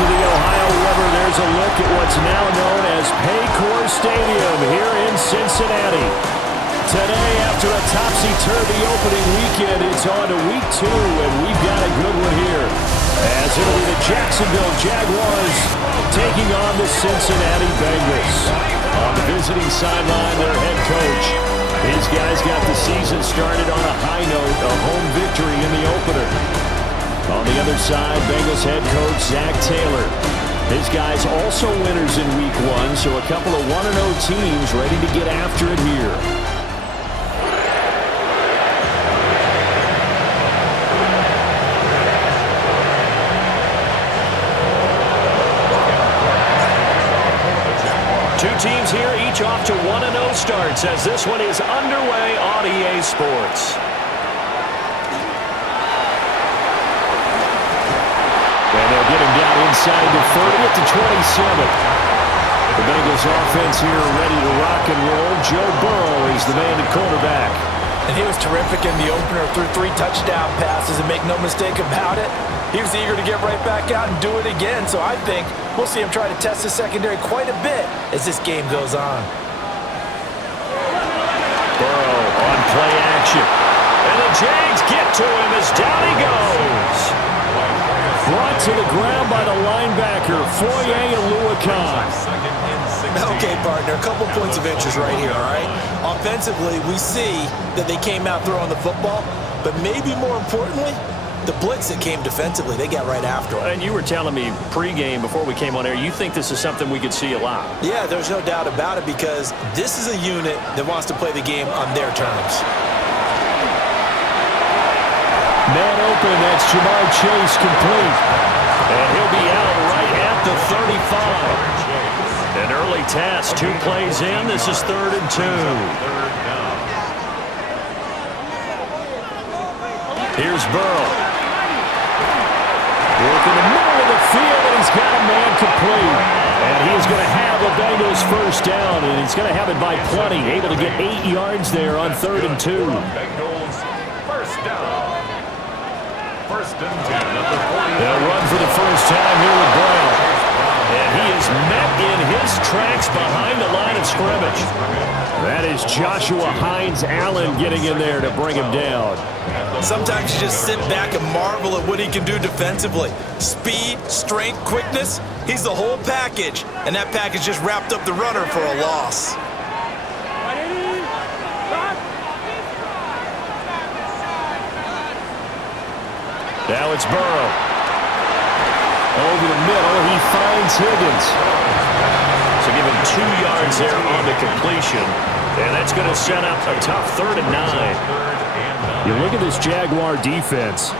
of the Ohio River, there's a look at what's now known as Paycor Stadium here in Cincinnati. Today, after a topsy-turvy opening weekend, it's on to week 2, and we've got a good one here. As it'll be the Jacksonville Jaguars taking on the Cincinnati Bengals. On the visiting sideline, their head coach. These guys got the season started on a high note, a home victory in the opener. On the other side, Bengals head coach Zach Taylor. His guys also winners in week 1, so a couple of 1-0 teams ready to get after it here. Two teams here, each off to 1-0 starts as this one is underway on EA Sports. And they'll get him down inside the 30 at the 27. The Bengals offense here ready to rock and roll. Joe Burrow is the man at quarterback. And he was terrific in the opener, threw 3 touchdown passes, and make no mistake about it, he was eager to get right back out and do it again. So I think we'll see him try to test the secondary quite a bit as this game goes on. Burrow on play action. And the Jags get to him as down he goes. Brought to the ground by the linebacker, Foye Oluokun. Okay, partner, a couple points of interest right here, all right? Offensively, we see that they came out throwing the football, but maybe more importantly, the blitz that came defensively, they got right after him. And you were telling me pregame before we came on air, you think this is something we could see a lot. Yeah, there's no doubt about it because this is a unit that wants to play the game on their terms. Man open, that's Jamar Chase complete. And he'll be out right at the 35. An early test, 2 plays in. This is 3rd and 2. Here's Burrow. Working the middle of the field, and he's got a man complete. And he's going to have the Bengals first down, and he's going to have it by plenty. Able to get 8 yards there on 3rd and 2. Bengals first down. 1st and 10. They'll run for the first time here with Brown. And he is met in his tracks behind the line of scrimmage. That is Joshua Hines-Allen getting in there to bring him down. Sometimes you just sit back and marvel at what he can do defensively. Speed, strength, quickness, he's the whole package. And that package just wrapped up the runner for a loss. Now it's Burrow. Over the middle, he finds Higgins. So give him 2 yards there on the completion. And that's going to set up a tough 3rd and 9. You look at this Jaguar defense.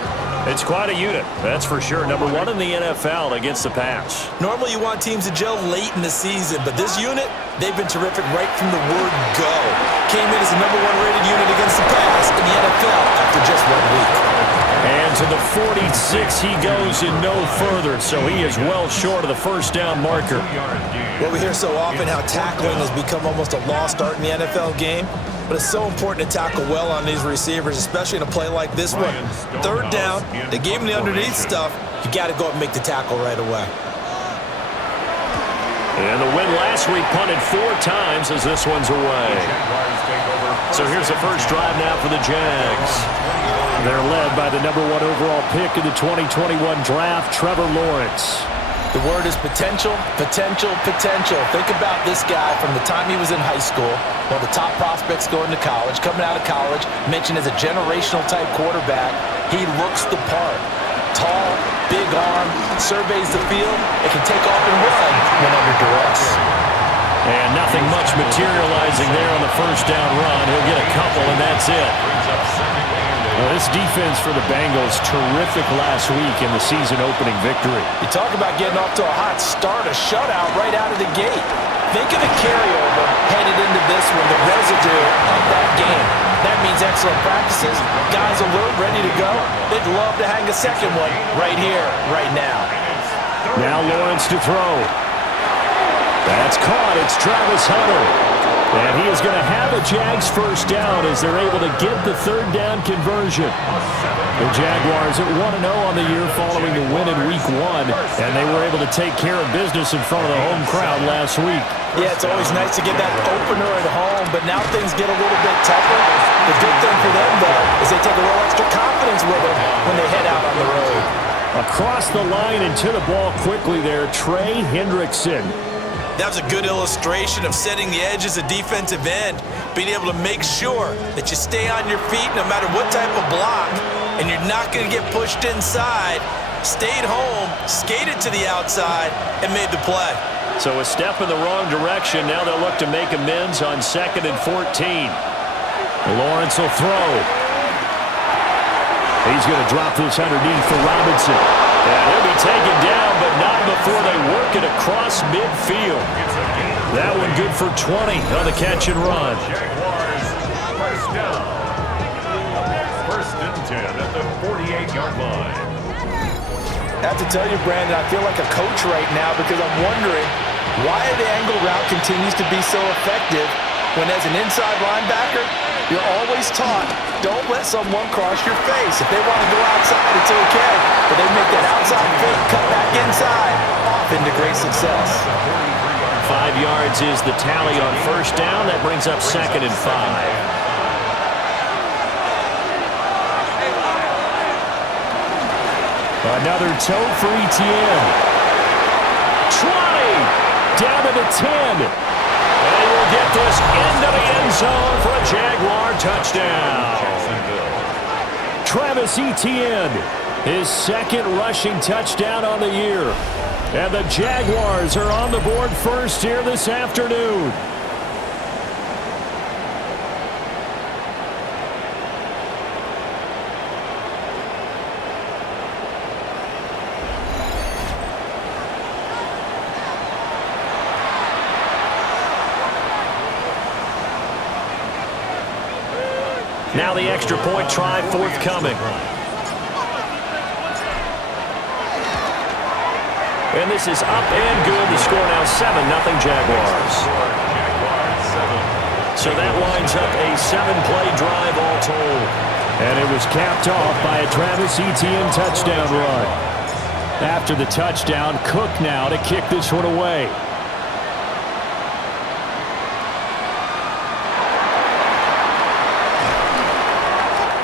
It's quite a unit, that's for sure. Number 1 in the NFL against the pass. Normally you want teams to gel late in the season, but this unit, they've been terrific right from the word go. Came in as the number 1 rated unit against the pass in the NFL after just 1 week. And to the 46 he goes and no further, so he is well short of the first down marker. Well, we hear so often how tackling has become almost a lost art in the NFL game, but it's so important to tackle well on these receivers, especially in a play like this one. 3rd down, they gave him the underneath stuff, you got to go up and make the tackle right away. And the win last week punted 4 times as this one's away. So here's the first drive now for the Jags. They're led by the number 1 overall pick in the 2021 draft, Trevor Lawrence. The word is potential, potential, potential. Think about this guy from the time he was in high school, one of the top prospects going to college, coming out of college, mentioned as a generational type quarterback. He looks the part. Tall, big arm, surveys the field, and can take off and run when under duress. And nothing much materializing there on the first down run. He'll get a couple, and that's it. Well, this defense for the Bengals, terrific last week in the season-opening victory. You talk about getting off to a hot start, a shutout right out of the gate. Think of the carryover headed into this one, the residue of that game. That means excellent practices, guys alert, ready to go. They'd love to hang a second one right here, right now. Now Lawrence to throw. That's caught. It's Travis Hunter. And he is going to have a Jags first down as they're able to get the third down conversion. The Jaguars at 1-0 on the year following the win in Week 1, and they were able to take care of business in front of the home crowd last week. Yeah, it's always nice to get that opener at home, but now things get a little bit tougher. The good thing for them, though, is they take a little extra confidence with them when they head out on the road. Across the line and to the ball quickly there, Trey Hendrickson. That was a good illustration of setting the edge as a defensive end, being able to make sure that you stay on your feet no matter what type of block, and you're not going to get pushed inside. Stayed home, skated to the outside, and made the play. So a step in the wrong direction. Now they'll look to make amends on 2nd and 14. Lawrence will throw. He's going to drop this underneath for Robinson. And he'll be taken down, but not before they work it across midfield. That one good for 20 on the catch and run. Jaguars, first down. 1st and 10 at the 48-yard line. I have to tell you, Brandon, I feel like a coach right now because I'm wondering why the angle route continues to be so effective when as an inside linebacker, you're always taught, don't let someone cross your face. If they want to go outside, it's okay. But they make that outside fake, cut back inside, off into great success. 5 yards is the tally on first down. That brings up 2nd and 5. Another toe for Etienne. 20! Down to the 10. And he will get this into the end zone for a Jaguar touchdown. Travis Etienne, his 2nd rushing touchdown on the year. And the Jaguars are on the board first here this afternoon. Now the extra point try forthcoming. And this is up and good. The score now 7-0 Jaguars. So that winds up a 7-play drive all told. And it was capped off by a Travis Etienne touchdown run. After the touchdown, Cook now to kick this one away.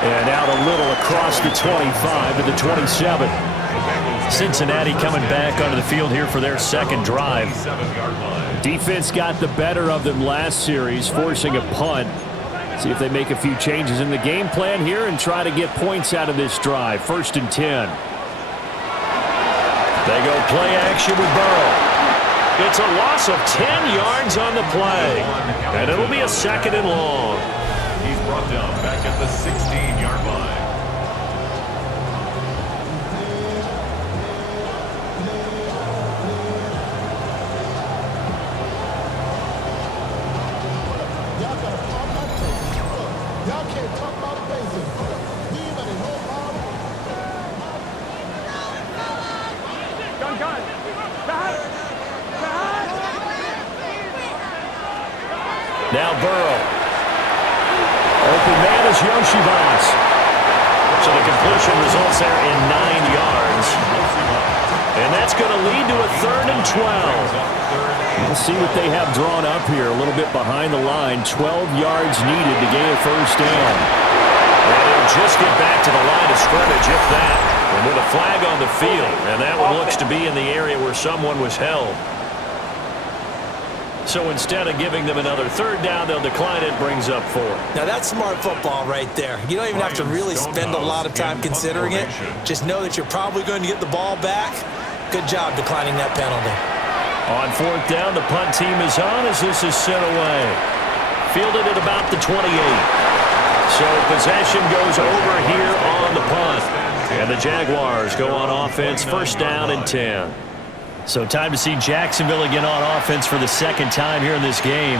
And out a little across the 25 to the 27. Cincinnati coming back onto the field here for their 2nd drive. Defense got the better of them last series, forcing a punt. See if they make a few changes in the game plan here and try to get points out of this drive. 1st and 10. They go play action with Burrow. It's a loss of 10 yards on the play. And it'll be a 2nd and long. He's brought down back at the 16-yard line. Now Burrow. Open man is Yoshivas. So the completion results there in 9 yards. And that's going to lead to a 3rd and 12. We'll see what they have drawn up here. A little bit behind the line. 12 yards needed to gain a first down. And he'll just get back to the line of scrimmage, if that. And with a flag on the field. And that one looks to be in the area where someone was held. So instead of giving them another 3rd down, they'll decline it, brings up 4. Now that's smart football right there. You don't even have to really spend a lot of time considering it. Just know that you're probably going to get the ball back. Good job declining that penalty. On 4th down, the punt team is on as this is sent away. Fielded at about the 28. So possession goes over here on the punt. And the Jaguars go on offense, 1st down and 10. So time to see Jacksonville again on offense for the 2nd time here in this game.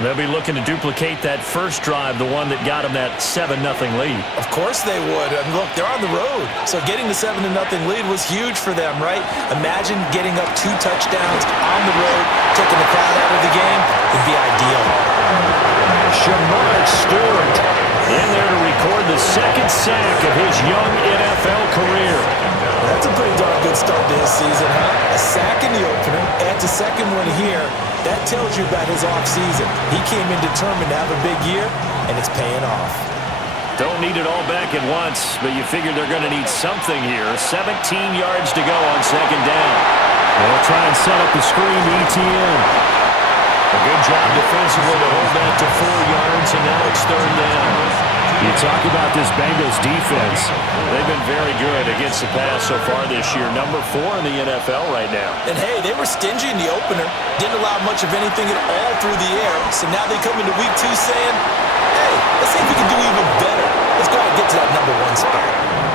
They'll be looking to duplicate that first drive, the one that got them that 7-0 lead. Of course they would. I mean, look, they're on the road. So getting the 7-0 lead was huge for them, right? Imagine getting up 2 touchdowns on the road, taking the crowd out of the game. It'd be ideal. Shamar Stewart in there to record the second sack of his young NFL career. That's a pretty darn good start to his season, huh? A sack in the opener, adds a second one here. That tells you about his offseason. He came in determined to have a big year, and it's paying off. Don't need it all back at once, but you figure they're going to need something here. 17 yards to go on second down. They'll try and set up the screen to ETN. A good job defensively to hold that to 4 yards, and now it's third down. You talk about this Bengals defense. They've been very good against the pass so far this year. Number 4 in the NFL right now. And, hey, they were stingy in the opener. Didn't allow much of anything at all through the air. So now they come into week 2 saying, hey, let's see if we can do even better. Let's go ahead and get to that number 1 spot.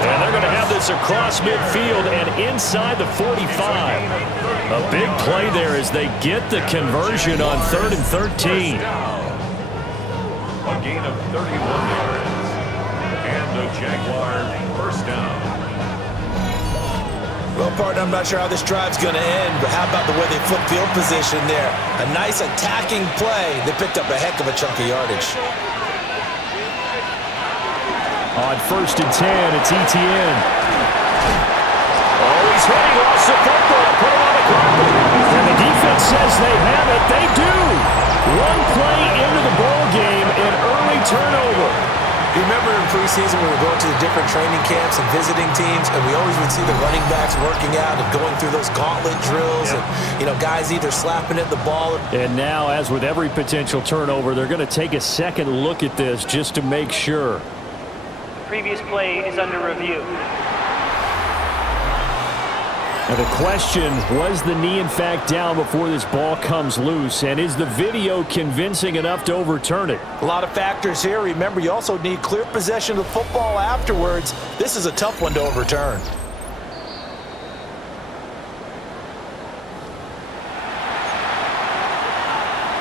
And they're going to have this across midfield and inside the 45. A big play there as they get the conversion on 3rd and 13. A gain of 31 yards. And the Jaguar first down. Well, partner, I'm not sure how this drive's going to end, but how about the way they flip field position there? A nice attacking play. They picked up a heck of a chunk of yardage. On 1st and 10, it's ETN. Oh, he's ready. Lost the football. Put him on the carpet. And the defense says they have it. They do. One play into the ball game, an early turnover. You remember in preseason we were going to the different training camps and visiting teams, and we always would see the running backs working out and going through those gauntlet drills, and, you know, guys either slapping at the ball. And now, as with every potential turnover, they're going to take a second look at this just to make sure. The previous play is under review. Now the question, was the knee in fact down before this ball comes loose? And is the video convincing enough to overturn it? A lot of factors here. Remember, you also need clear possession of the football afterwards. This is a tough one to overturn.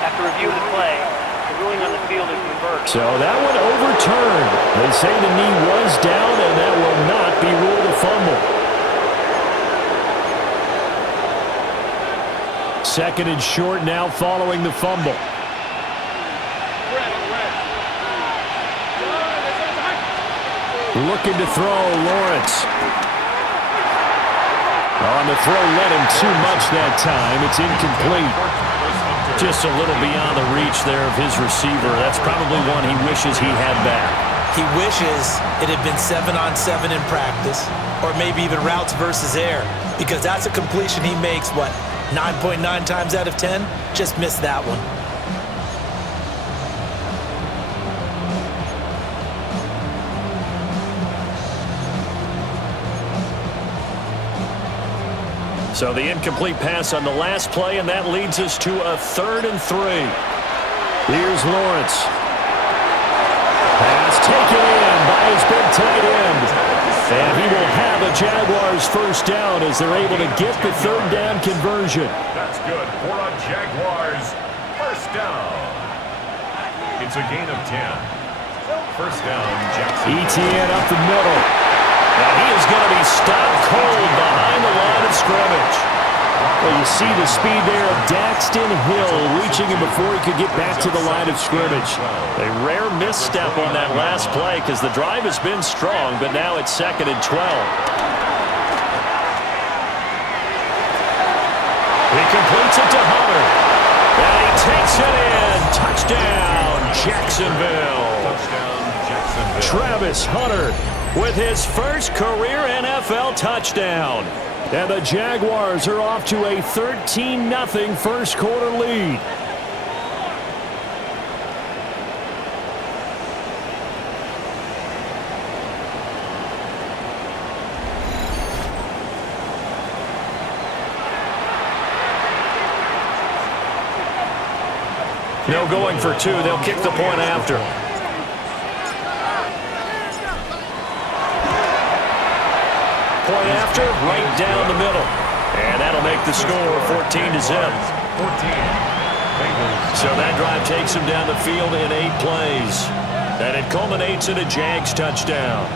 After review of the play, the ruling on the field is reversed. So that one overturned. They say the knee was down, and that will not be ruled a fumble. Second and short now following the fumble. Looking to throw, Lawrence. On the throw, led him too much that time. It's incomplete. Just a little beyond the reach there of his receiver. That's probably one he wishes he had back. He wishes it had been 7-on-7 in practice, or maybe even routes versus air, because that's a completion he makes, 9.9 times out of 10? Just missed that one. So the incomplete pass on the last play, and that leads us to a 3rd and 3. Here's Lawrence. Pass taken in by his big tight end. And he will have a Jaguars first down as they're able to get the 3rd down conversion. That's good for a Jaguars first down. It's a gain of 10. First down, Jackson. ETN up the middle. Now he is going to be stopped cold behind the line of scrimmage. Well, you see the speed there of Daxton Hill reaching him before he could get back to the line of scrimmage. A rare misstep on that last play because the drive has been strong, but now it's 2nd and 12. He completes it to Hunter. And he takes it in. Touchdown, Jacksonville. Touchdown, Jacksonville. Travis Hunter with his first career NFL touchdown. And the Jaguars are off to a 13-0 first quarter lead. No going for 2. They'll kick the point after. Point after, right down the middle. And that'll make the score 14-0. 14. So that drive takes him down the field in 8 plays. And it culminates in a Jags touchdown.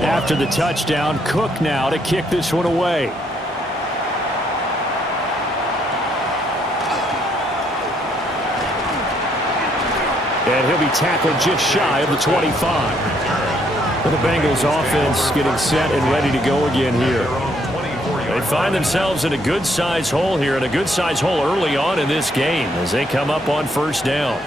After the touchdown, Cook now to kick this one away. And he'll be tackled just shy of the 25. The Bengals offense getting set and ready to go again here. They find themselves in a good-sized hole here, and a good-sized hole early on in this game as they come up on first down.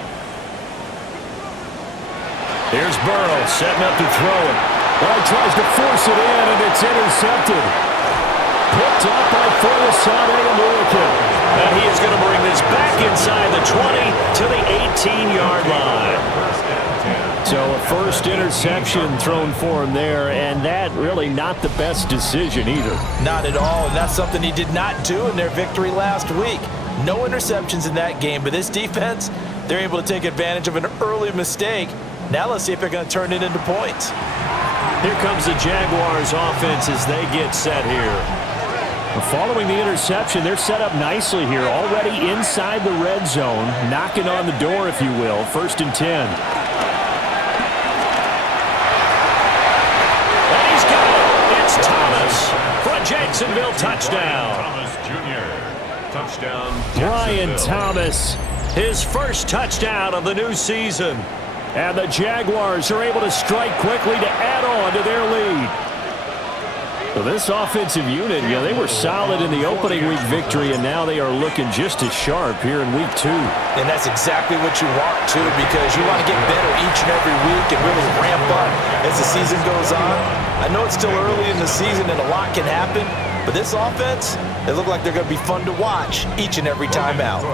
Here's Burrow setting up to throw it. Well, he tries to force it in, and it's intercepted. Picked up by Foyesade and and he is going to bring this back inside the 20 to the 18-yard line. So a first interception thrown for him there, and that really not the best decision either. Not at all, and that's something he did not do in their victory last week. No interceptions in that game, but this defense, they're able to take advantage of an early mistake. Now let's see if they're going to turn it into points. Here comes the Jaguars offense as they get set here. Following the interception, they're set up nicely here, already inside the red zone, knocking on the door, if you will. 1st and 10. And he's got it. It's Thomas for a Jacksonville touchdown. Thomas Jr. Touchdown. Brian Thomas, his first touchdown of the new season. And the Jaguars are able to strike quickly to add on to their lead. So this offensive unit, they were solid in the opening week victory, and now they are looking just as sharp here in week 2. And that's exactly what you want, too, because you want to get better each and every week and really ramp up as the season goes on. I know it's still early in the season and a lot can happen, but this offense, they look like they're going to be fun to watch each and every time out.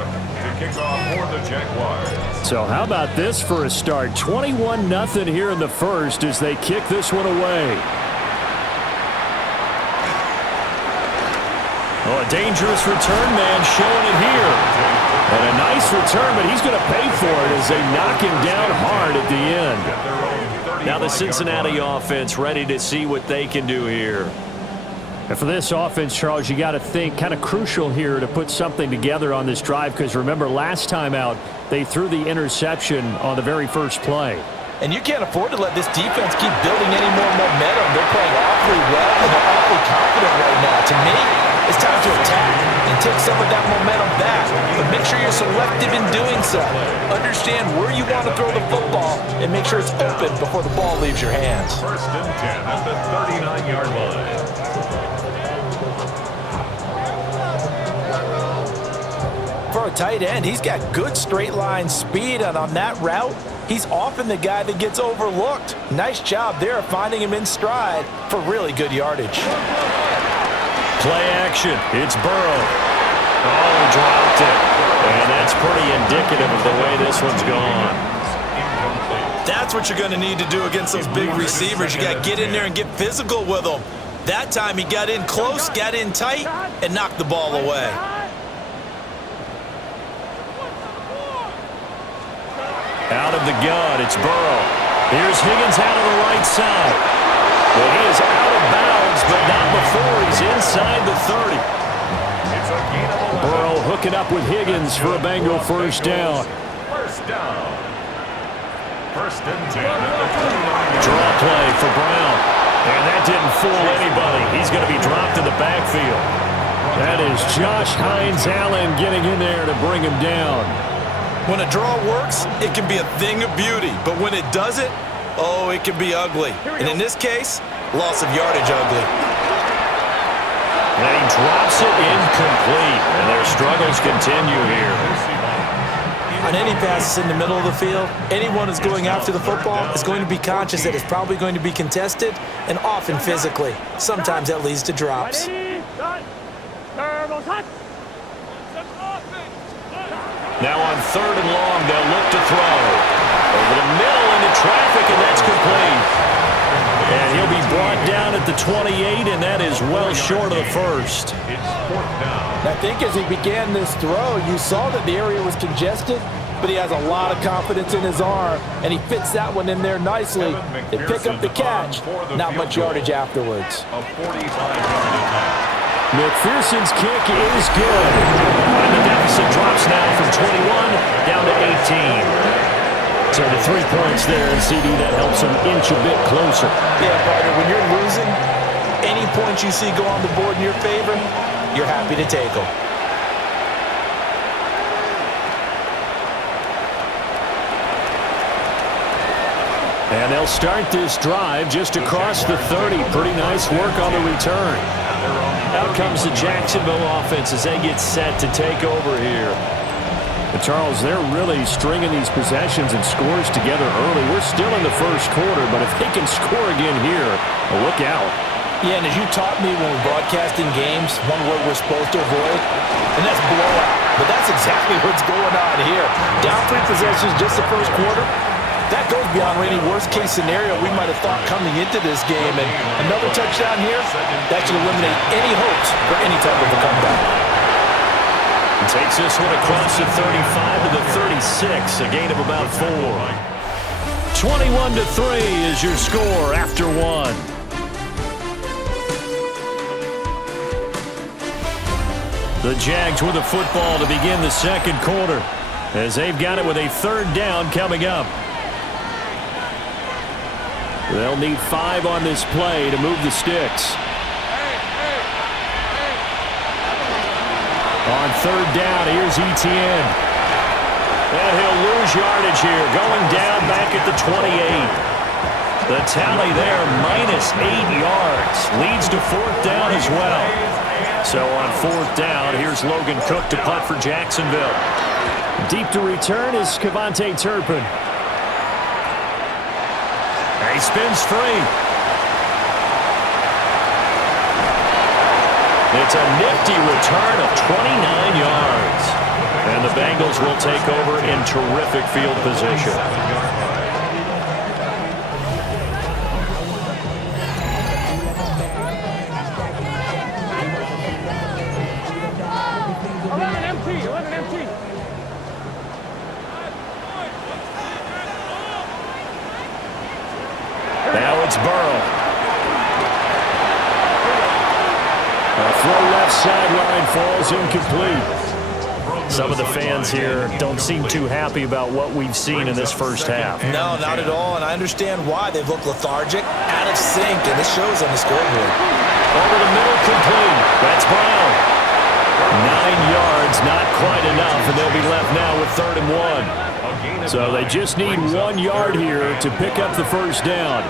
So how about this for a start? 21-0 here in the first as they kick this one away. Oh, a dangerous return man showing it here. And a nice return, but he's going to pay for it as they knock him down hard at the end. Now the Cincinnati offense ready to see what they can do here. And for this offense, Charles, you got to think kind of crucial here to put something together on this drive, because remember last time out they threw the interception on the very first play. And you can't afford to let this defense keep building any more momentum. They're playing awfully well and they're awfully confident right now. To me, it's time to attack and take some of that momentum back. But make sure you're selective in doing so. Understand where you want to throw the football and make sure it's open before the ball leaves your hands. 1st and 10 at the 39-yard line. For a tight end, he's got good straight line speed, and on that route, he's often the guy that gets overlooked. Nice job there of finding him in stride for really good yardage. Play action. It's Burrow. Oh, he dropped it. And that's pretty indicative of the way this one's gone. That's what you're going to need to do against those big receivers. You got to get in there and get physical with them. That time he got in close, got in tight, and knocked the ball away. Out of the gun, it's Burrow. Here's Higgins out of the right side. Well, he is out of bounds, but not before he's inside the 30. Burrow hooking up with Higgins for a Bengal first down. First down. 1st and 10 at the 39. Draw play for Brown. And that didn't fool anybody. He's going to be dropped in the backfield. That is Josh Hines-Allen getting in there to bring him down. When a draw works, it can be a thing of beauty. But when it doesn't, oh, it can be ugly. And in this case, loss of yardage ugly. And he drops it incomplete. And their struggles continue here. On any passes in the middle of the field, anyone who's going after the football is going to be conscious that it's probably going to be contested and often physically. Sometimes that leads to drops. Now on 3rd and long, they'll look to throw. Over the middle into traffic, and that's complete. And he'll be brought down at the 28, and that is well short of the first. It's fourth down. I think as he began this throw, you saw that the area was congested, but he has a lot of confidence in his arm, and he fits that one in there nicely. They pick up the catch, not much yardage afterwards. A 45-yard attempt. McPherson's kick is good. And the deficit drops now from 21 down to 18. So the 3 points there, and CD, that helps him inch a bit closer. Yeah, partner, when you're losing, any points you see go on the board in your favor, you're happy to take them. And they'll start this drive just across the 30. Pretty nice work on the return. Out comes the Jacksonville offense as they get set to take over here. But Charles, they're really stringing these possessions and scores together early. We're still in the first quarter, but if they can score again here, look out. Yeah, and as you taught me when we're broadcasting games, one word we're supposed to avoid, and that's blowout. But that's exactly what's going on here. Down 3 possessions just the first quarter. That goes beyond any worst-case scenario we might have thought coming into this game. And another touchdown here, that should eliminate any hopes for any type of a comeback. He takes this one across the 35 to the 36, a gain of about 4. 21-3 is your score after 1. The Jags with the football to begin the second quarter as they've got it with a 3rd down coming up. They'll need 5 on this play to move the sticks. On 3rd down, here's Etienne. And he'll lose yardage here, going down back at the 28. The tally there, -8 yards. Leads to 4th down as well. So on 4th down, here's Logan Cook to punt for Jacksonville. Deep to return is Cavante Turpin. He spins free. It's a nifty return of 29 yards. And the Bengals will take over in terrific field position. Now it's Burrow. A throw left sideline falls incomplete. Some of the fans here don't seem too happy about what we've seen in this first half. No, not at all, and I understand why. They've looked lethargic, out of sync, and this shows on the scoreboard. Over the middle, complete. That's Brown. 9 yards, not quite enough, and they'll be left now with 3rd and 1. So they just need 1 yard here to pick up the first down.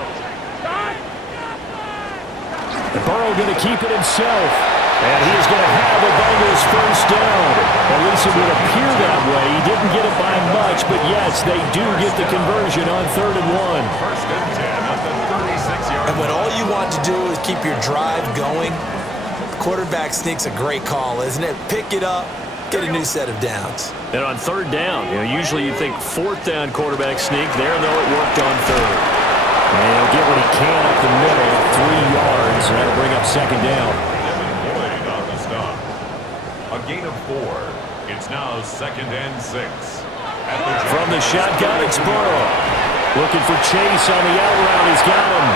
Burrow going to keep it himself. And he's going to have the Bengals first down. At least it would appear that way. He didn't get it by much, but yes, they do get the conversion on 3rd and 1. First and 10 at the 36-yard. And when all you want to do is keep your drive going, quarterback sneak's a great call, isn't it? Pick it up, get a new set of downs. And on 3rd down, usually you think 4th down quarterback sneak. There, though, it worked on 3rd. And he'll get what he can up the middle, 3 yards, and that'll bring up 2nd down. On the stop. A gain of 4. It's now 2nd and 6. From the shotgun, it's Burrow. Looking for Chase on the out route. He's got him.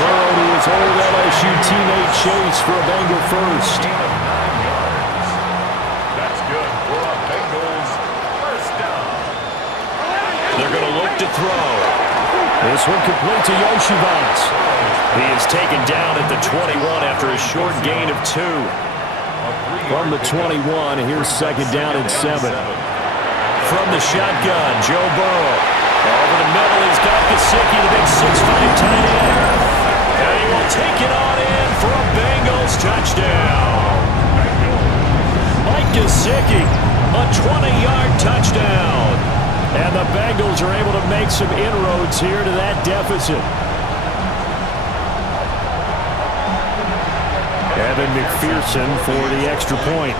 Burrow to his old LSU teammate Chase for a Bengal first. That's good for a Bengals first down. They're going to look to throw. This one complete to Yoshivans. He is taken down at the 21 after a short gain of 2. From the 21, here's 2nd down and 7. From the shotgun, Joe Burrow. Over the middle, he's got Gesicki, the big 6'5" tight end. And he will take it on in for a Bengals touchdown. Mike Gesicki, a 20-yard touchdown. And the Bengals are able to make some inroads here to that deficit. Evan McPherson for the extra point.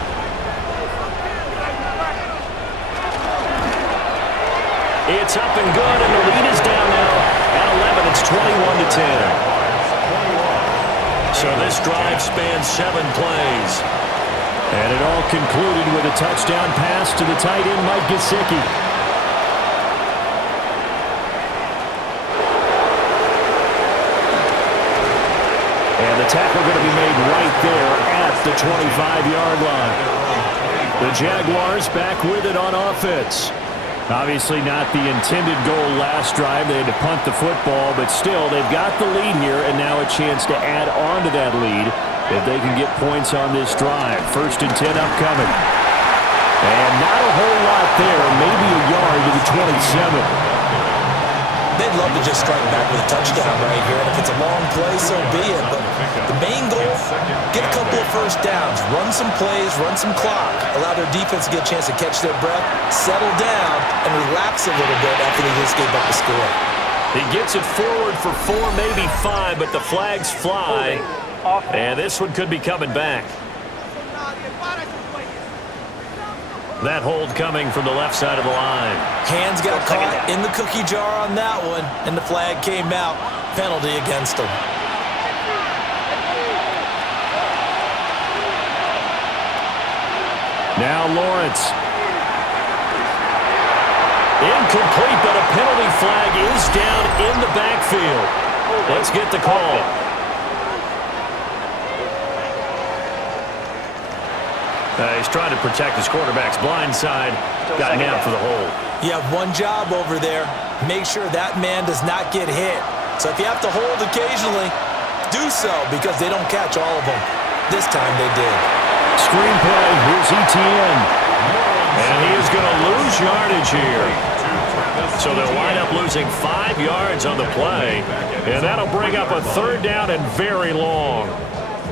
It's up and good, and the lead is down now at 11. It's 21-10. So this drive spans 7 plays. And it all concluded with a touchdown pass to the tight end, Mike Gesicki. And the tackle going to be made right there at the 25-yard line. The Jaguars back with it on offense. Obviously not the intended goal last drive. They had to punt the football, but still they've got the lead here, and now a chance to add on to that lead if they can get points on this drive. 1st and 10 upcoming. And not a whole lot there, maybe a yard to the 27. They'd love to just strike back with a touchdown right here, and if it's a long play, so be it. But the main goal, get a couple of first downs, run some plays, run some clock, allow their defense to get a chance to catch their breath, settle down, and relax a little bit after they just gave up the score. He gets it forward for 4, maybe 5, but the flags fly, and this one could be coming back. That hold coming from the left side of the line. Hands got caught in the cookie jar on that one, and the flag came out. Penalty against him. Now Lawrence. Incomplete, but a penalty flag is down in the backfield. Let's get the call. He's trying to protect his quarterback's blind side. Got nailed for the hold. You have one job over there. Make sure that man does not get hit. So if you have to hold occasionally, do so, because they don't catch all of them. This time they did. Screenplay, here's Etienne. And he is going to lose yardage here. So they'll wind up losing 5 yards on the play. And that'll bring up a 3rd down and very long.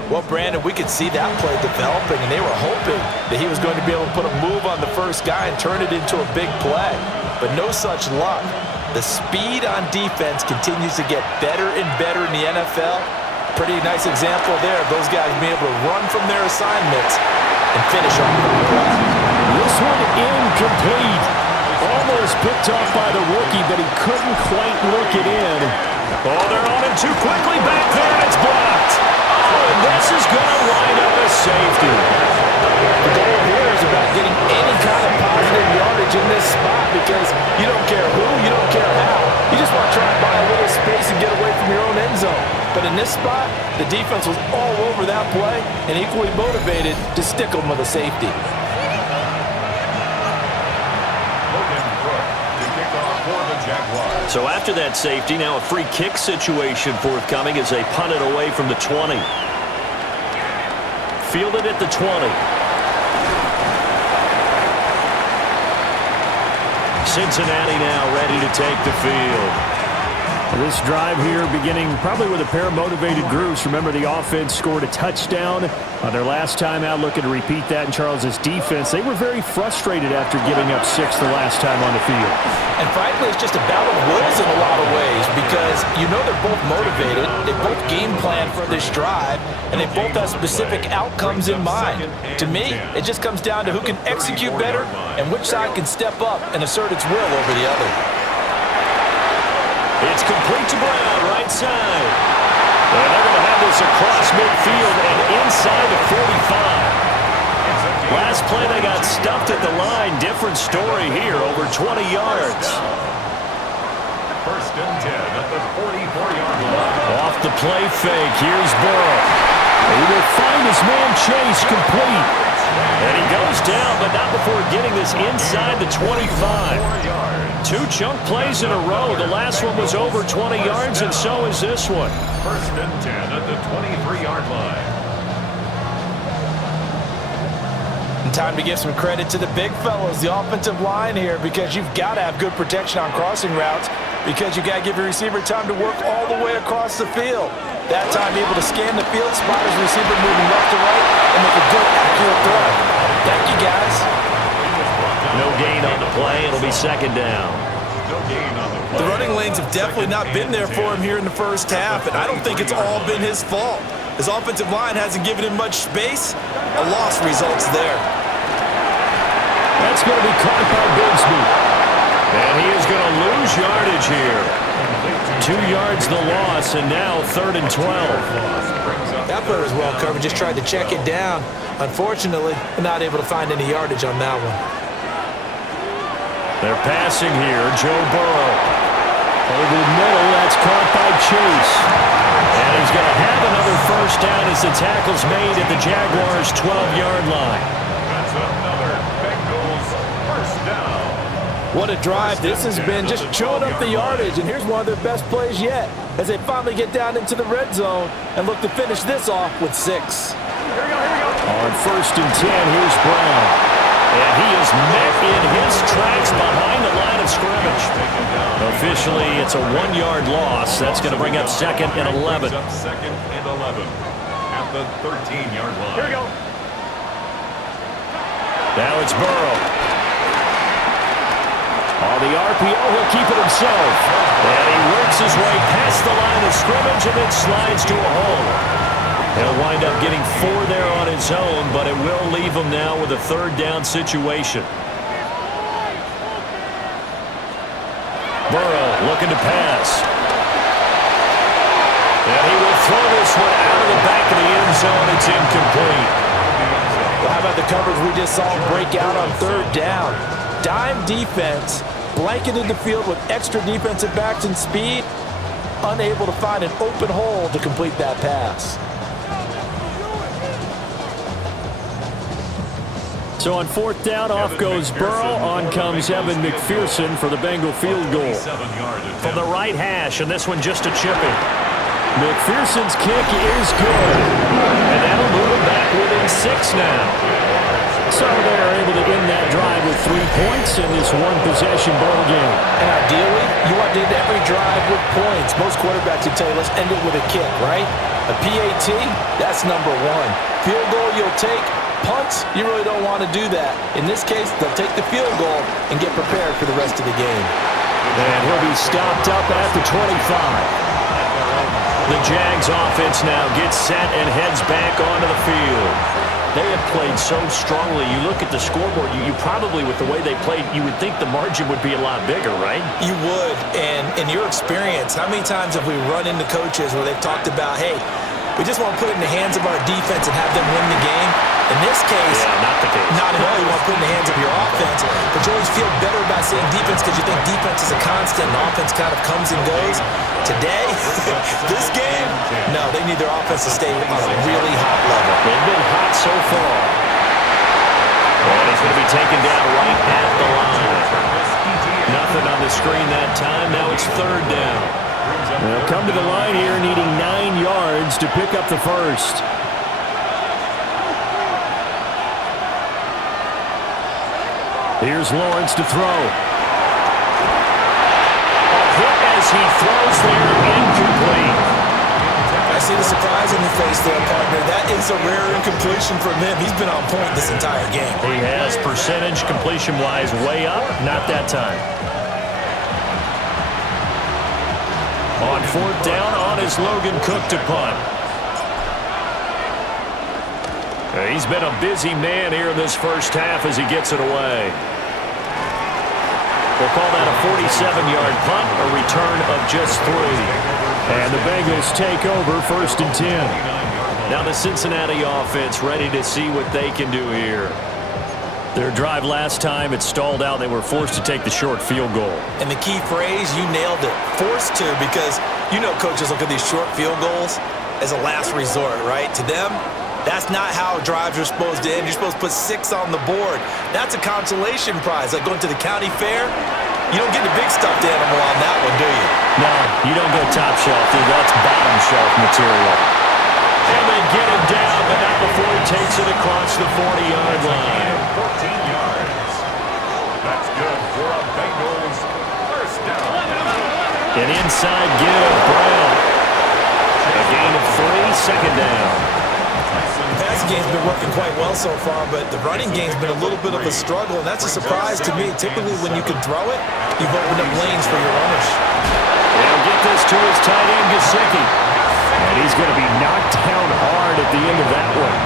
Well, Brandon, we could see that play developing, and they were hoping that he was going to be able to put a move on the first guy and turn it into a big play. But no such luck. The speed on defense continues to get better and better in the NFL. Pretty nice example there of those guys being able to run from their assignments and finish on the play. This one incomplete. Almost picked off by the rookie, but he couldn't quite look it in. Oh, they're on him too quickly back there, and it's blocked. And this is going to wind up a safety. The goal here is about getting any kind of positive yardage in this spot, because you don't care who, you don't care how. You just want to try and buy a little space and get away from your own end zone. But in this spot, the defense was all over that play and equally motivated to stick them with a safety. So after that safety, now a free kick situation forthcoming as they punt it away from the 20. Fielded at the 20. Cincinnati now ready to take the field. This drive here beginning probably with a pair of motivated groups. Remember, the offense scored a touchdown on their last time out. Looking to repeat that in Charles's defense. They were very frustrated after giving up 6 the last time on the field. And frankly, it's just a battle of wills in a lot of ways, because you know they're both motivated. They both game plan for this drive, and they both have specific outcomes in mind. To me, it just comes down to who can execute better and which side can step up and assert its will over the other. It's complete to Brown, right side. And they're going to have this across midfield and inside the 45. Last play, they got stuffed at the line. Different story here, over 20 yards. 1st and 10 at the 44-yard line. Off the play fake, here's Burrow. He will find his man Chase complete. And he goes down, but not before getting this inside the 25. 2 chunk plays in a row. The last one was over 20 yards, and so is this one. 1st and 10 at the 23-yard line. And time to give some credit to the big fellas, the offensive line here, because you've got to have good protection on crossing routes, because you got to give your receiver time to work all the way across the field. That time able to scan the field, spot his receiver moving left to right, and make a good, accurate throw. Thank you, guys. No gain on the play. It'll be 2nd down. The running lanes have definitely not been there for him here in the first half, and I don't think it's all been his fault. His offensive line hasn't given him much space. A loss results there. That's going to be caught by Bigsby. And he is going to lose yardage here. 2 yards the loss, and now 3rd and 12. That player was well covered, just tried to check it down. Unfortunately, not able to find any yardage on that one. They're passing here. Joe Burrow. Over the middle, that's caught by Chase. And he's going to have another first down as the tackle's made at the Jaguars' 12-yard line. That's another Bengals first down. What a drive this has been, just chewing up the yardage. And here's one of their best plays yet as they finally get down into the red zone and look to finish this off with 6. Here we go. On 1st and 10, here's Brown. And he is met in his tracks behind the line of scrimmage. Officially, it's a 1-yard loss. That's going to bring up 2nd and 11. Up 2nd and 11 at the 13-yard line. Here we go. Now it's Burrow. On the RPO, he'll keep it himself. And he works his way past the line of scrimmage and then slides to a hole. He'll wind up getting 4 there on his own, but it will leave him now with a 3rd down situation. Burrow looking to pass. And he will throw this one out of the back of the end zone. It's incomplete. Well, how about the coverage we just saw break out on 3rd down? Dime defense, blanketed the field with extra defensive backs and speed, unable to find an open hole to complete that pass. So on 4th down, off goes Burrow. On comes Evan McPherson for the Bengal field goal. From the right hash, and this one just a chipping. McPherson's kick is good. And that'll move him back within 6 now. So they're able to end that drive with 3 points in this one-possession ball game. And ideally, you want to end every drive with points. Most quarterbacks would tell you, let's end it with a kick, right? A PAT, that's number 1. Field goal you'll take. Punts, you really don't want to do that. In this case, they'll take the field goal and get prepared for the rest of the game. And he'll be stopped up at the 25. The Jags offense now gets set and heads back onto the field. They have played so strongly. You look at the scoreboard, you probably, with the way they played, you would think the margin would be a lot bigger, right? You would. And in your experience, how many times have we run into coaches where they've talked about, hey, we just want to put it in the hands of our defense and have them win the game? In this case, not the case. Not at all. You want to put it in the hands of your offense, but you always feel better about saying defense because you think defense is a constant and offense kind of comes and goes. Today, this game, no, they need their offense to stay on a really hot level. They've been hot so far. And he's going to be taken down right at the line. Nothing on the screen that time. Now it's 3rd down. They'll come to the line here needing 9 yards to pick up the first. Here's Lawrence to throw. A hit as he throws there, incomplete. I see the surprise in the face there, partner. That is a rare incompletion from him. He's been on point this entire game. He has percentage completion-wise way up, not that time. On 4th down, on is Logan Cook to punt. He's been a busy man here in this first half as he gets it away. We'll call that a 47-yard punt, a return of just 3. And the Bengals take over 1st and 10. Now the Cincinnati offense ready to see what they can do here. Their drive last time, it stalled out. They were forced to take the short field goal. And the key phrase, you nailed it. Forced to, because you know coaches look at these short field goals as a last resort, right? To them, that's not how drives are supposed to end. You're supposed to put 6 on the board. That's a consolation prize. Like going to the county fair, you don't get the big stuffed animal on that one, do you? No, you don't go top shelf, dude. That's bottom shelf material. And they get him down, but not before he takes it across the 40-yard line. 14 yards. That's good for a Bengals first down. An inside give, Brown. A gain of 3, 2nd down. The passing game's been working quite well so far, but the running game's been a little bit of a struggle, and that's a surprise to me. Typically, when you can throw it, you've opened up lanes for your runners. They'll get this to his tight end, Gesicki. And he's going to be knocked down hard at the end of that one.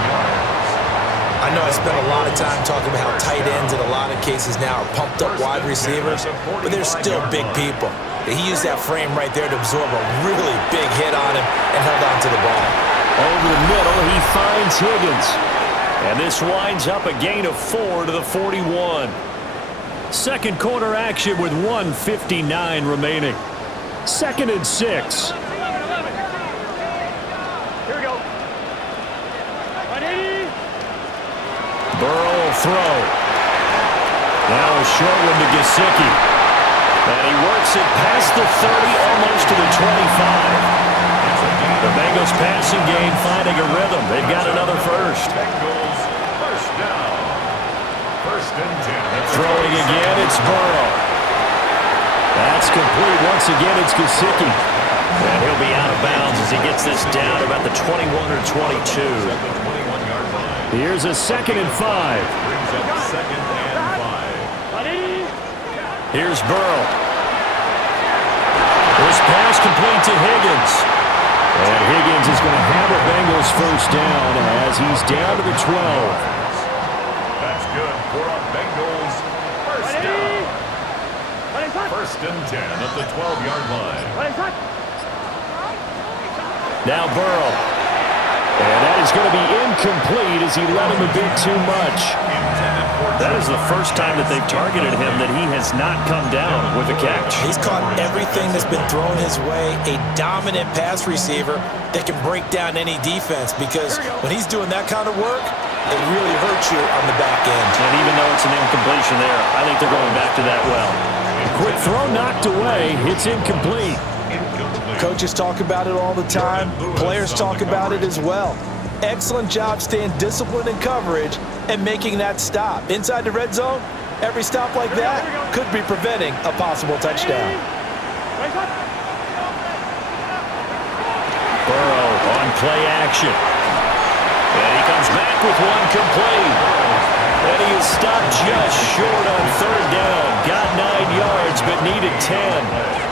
I know I spent a lot of time talking about how tight ends in a lot of cases now are pumped up wide receivers, but they're still big people. He used that frame right there to absorb a really big hit on him and held on to the ball. Over the middle, he finds Higgins. And this winds up a gain of 4 to the 41. Second quarter action with 1:59 remaining. 2nd and 6. Here we go. Burrow will throw. Now a short one to Gesicki. And he works it past the 30, almost to the 25. The Bengals passing game finding a rhythm. They've got another first. Bengals first down. 1st and 10. Throwing again, it's Burrow. That's complete. Once again, it's Gesicki. And he'll be out of bounds as he gets this down about the 21 or 22. At the 21-yard line. Here's a 2nd and 5. Brings up 2nd and 5. Here's Burrow. This pass complete to Higgins. And Higgins is going to have a Bengals first down as he's down to the 12. That's good for a Bengals first down. 1st and 10 at the 12-yard line. Now Burrow. And that is going to be incomplete as he let him a bit too much. That is the first time that they've targeted him that he has not come down with a catch. He's caught everything that's been thrown his way, a dominant pass receiver that can break down any defense, because when he's doing that kind of work, it really hurts you on the back end. And even though it's an incompletion there, I think they're going back to that well. Quick throw knocked away. It's incomplete. Coaches talk about it all the time. Players talk about it as well. Excellent job staying disciplined in coverage and making that stop. Inside the red zone, every stop like that could be preventing a possible touchdown. Burrow on play action. And he comes back with one complete. And he is stopped just short on 3rd down. Got 9 yards, but needed 10.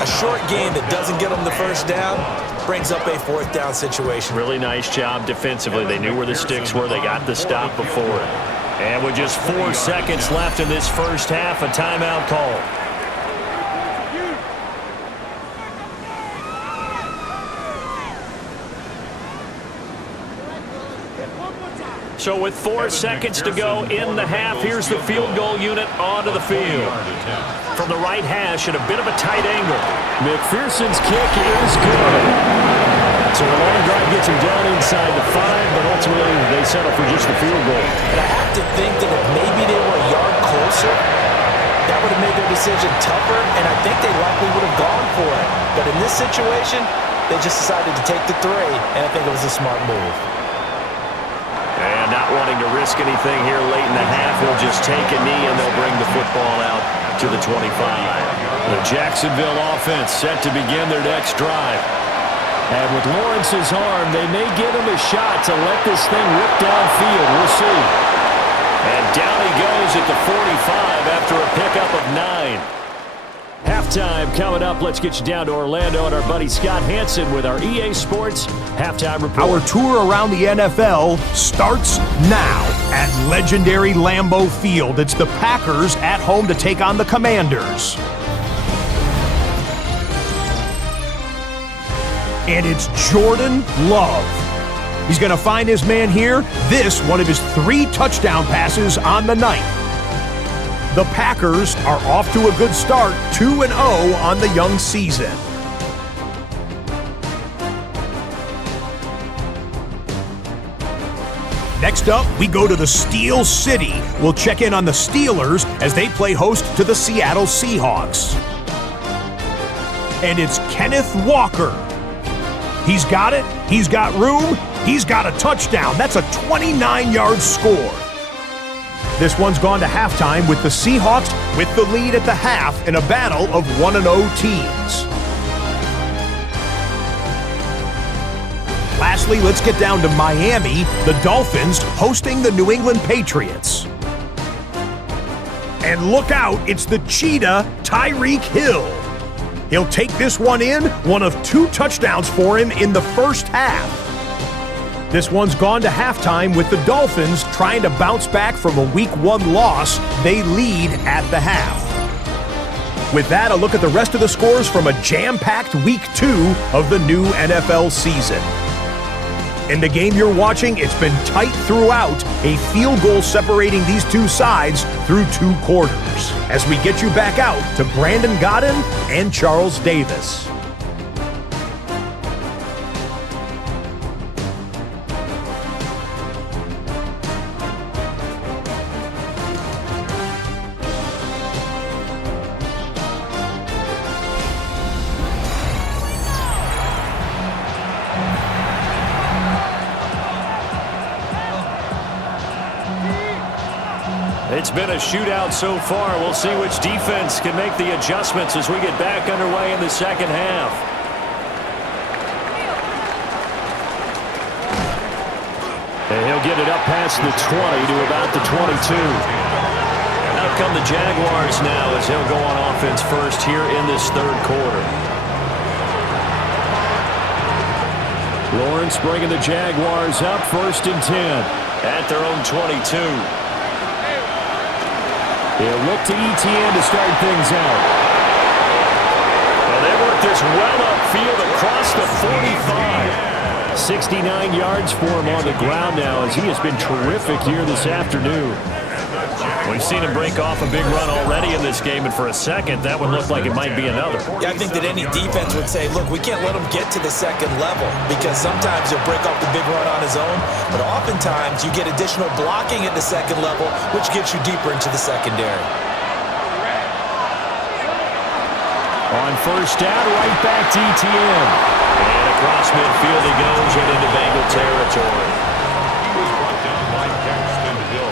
A short game that doesn't get them the first down brings up a 4th down situation. Really nice job defensively. They knew where the sticks were. They got the stop before it. And with just 4 seconds left in this first half, a timeout call. So with 4 seconds to go in the half, here's the field goal unit onto the field. From the right hash at a bit of a tight angle. McPherson's kick is good. So a long drive gets him down inside the 5, but ultimately they settle for just the field goal. And I have to think that if maybe they were a yard closer, that would have made their decision tougher, and I think they likely would have gone for it. But in this situation, they just decided to take the 3, and I think it was a smart move. And not wanting to risk anything here late in the half, will just take a knee and they'll bring the football out to the 25. The Jacksonville offense set to begin their next drive. And with Lawrence's arm, they may give him a shot to let this thing rip downfield. We'll see. And down he goes at the 45 after a pickup of 9. Halftime coming up. Let's get you down to Orlando and our buddy Scott Hansen with our EA Sports Halftime Report. Our tour around the NFL starts now at legendary Lambeau Field. It's the Packers at home to take on the Commanders. And it's Jordan Love. He's going to find his man here. This, one of his 3 touchdown passes on the night. The Packers are off to a good start, 2-0 on the young season. Next up, we go to the Steel City. We'll check in on the Steelers as they play host to the Seattle Seahawks. And it's Kenneth Walker. He's got it, he's got room, he's got a touchdown. That's a 29-yard score. This one's gone to halftime with the Seahawks with the lead at the half in a battle of 1-0 teams. Lastly, let's get down to Miami, the Dolphins hosting the New England Patriots. And look out, it's the Cheetah, Tyreek Hill. He'll take this one in, one of 2 touchdowns for him in the first half. This one's gone to halftime with the Dolphins trying to bounce back from a Week 1 loss. They lead at the half. With that, a look at the rest of the scores from a jam-packed Week 2 of the new NFL season. In the game you're watching, it's been tight throughout, a field goal separating these two sides through 2 quarters. As we get you back out to Brandon Godden and Charles Davis. It's been a shootout so far. We'll see which defense can make the adjustments as we get back underway in the second half. And he'll get it up past the 20 to about the 22. Out come the Jaguars now as he'll go on offense first here in this third quarter. Lawrence bringing the Jaguars up 1st and 10 at their own 22. He'll look to ETN to start things out. Well, they work this well upfield across the 45. 69 yards for him on the ground now as he has been terrific here this afternoon. We've seen him break off a big run already in this game, and for a second, that would look like it might be another. Yeah, I think that any defense would say, look, we can't let him get to the second level because sometimes he'll break off the big run on his own, but oftentimes you get additional blocking at the second level, which gets you deeper into the secondary. On first down, right back to ETN. And across midfield he goes and into Bengal territory. He was brought down by Paxton Hill.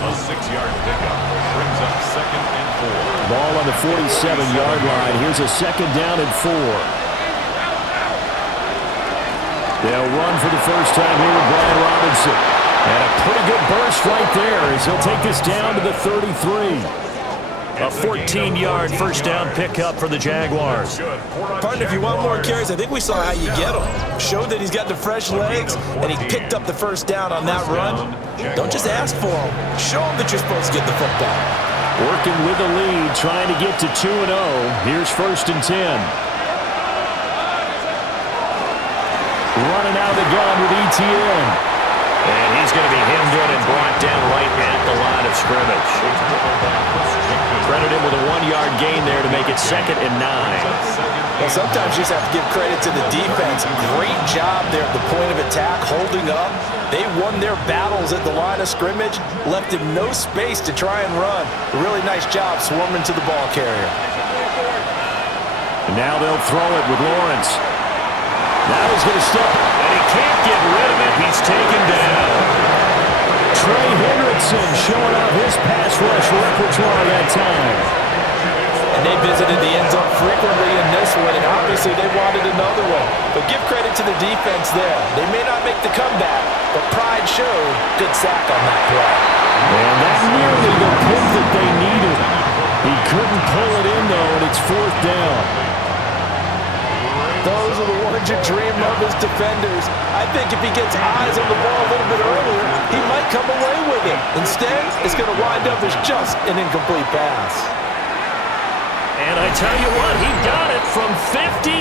A 6-yard pickup brings up 2nd and 4. Ball on the 47-yard line. Here's a 2nd down and 4. They'll run for the first time here with Brian Robinson. And a pretty good burst right there as he'll take this down to the 33. A 14-yard first down pickup for the Jaguars. Partner, if you want more carries, I think we saw how you get him. Showed that he's got the fresh legs, and he picked up the first down on that run. Don't just ask for him. Show him that you're supposed to get the football. Working with the lead, trying to get to 2-0. Here's 1st and 10. Running out of the gun with ETN. And he's going to be hemmed in and brought down right at the line of scrimmage. Credit him with a 1-yard gain there to make it 2nd and 9. Well, sometimes you just have to give credit to the defense. Great job there at the point of attack, holding up. They won their battles at the line of scrimmage, left him no space to try and run. A really nice job swarming to the ball carrier. And now they'll throw it with Lawrence. Now he's going to step, and he can't get rid of it. He's taken down. Trey Hendrickson showing off his pass rush repertoire that time. And they visited the end zone frequently in this one, and obviously they wanted another one. But give credit to the defense there. They may not make the comeback, but pride showed. Good sack on that play. And that's nearly the pick that they needed. He couldn't pull it in, though, and it's 4th down. Those are the ones you dream of as defenders. I think if he gets eyes on the ball a little bit earlier, he might come away with it. Instead, it's going to wind up as just an incomplete pass. And I tell you what, he got it from 58.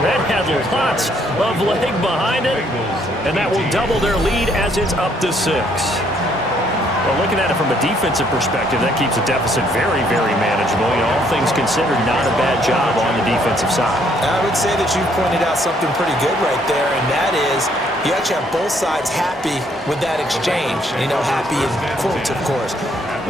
That had lots of leg behind it, and that will double their lead as it's up to 6. Well, looking at it from a defensive perspective, that keeps the deficit very, very manageable. You know, all things considered, not a bad job on the defensive side. I would say that you pointed out something pretty good right there, and that is you actually have both sides happy with that exchange. You know, happy in quotes, of course.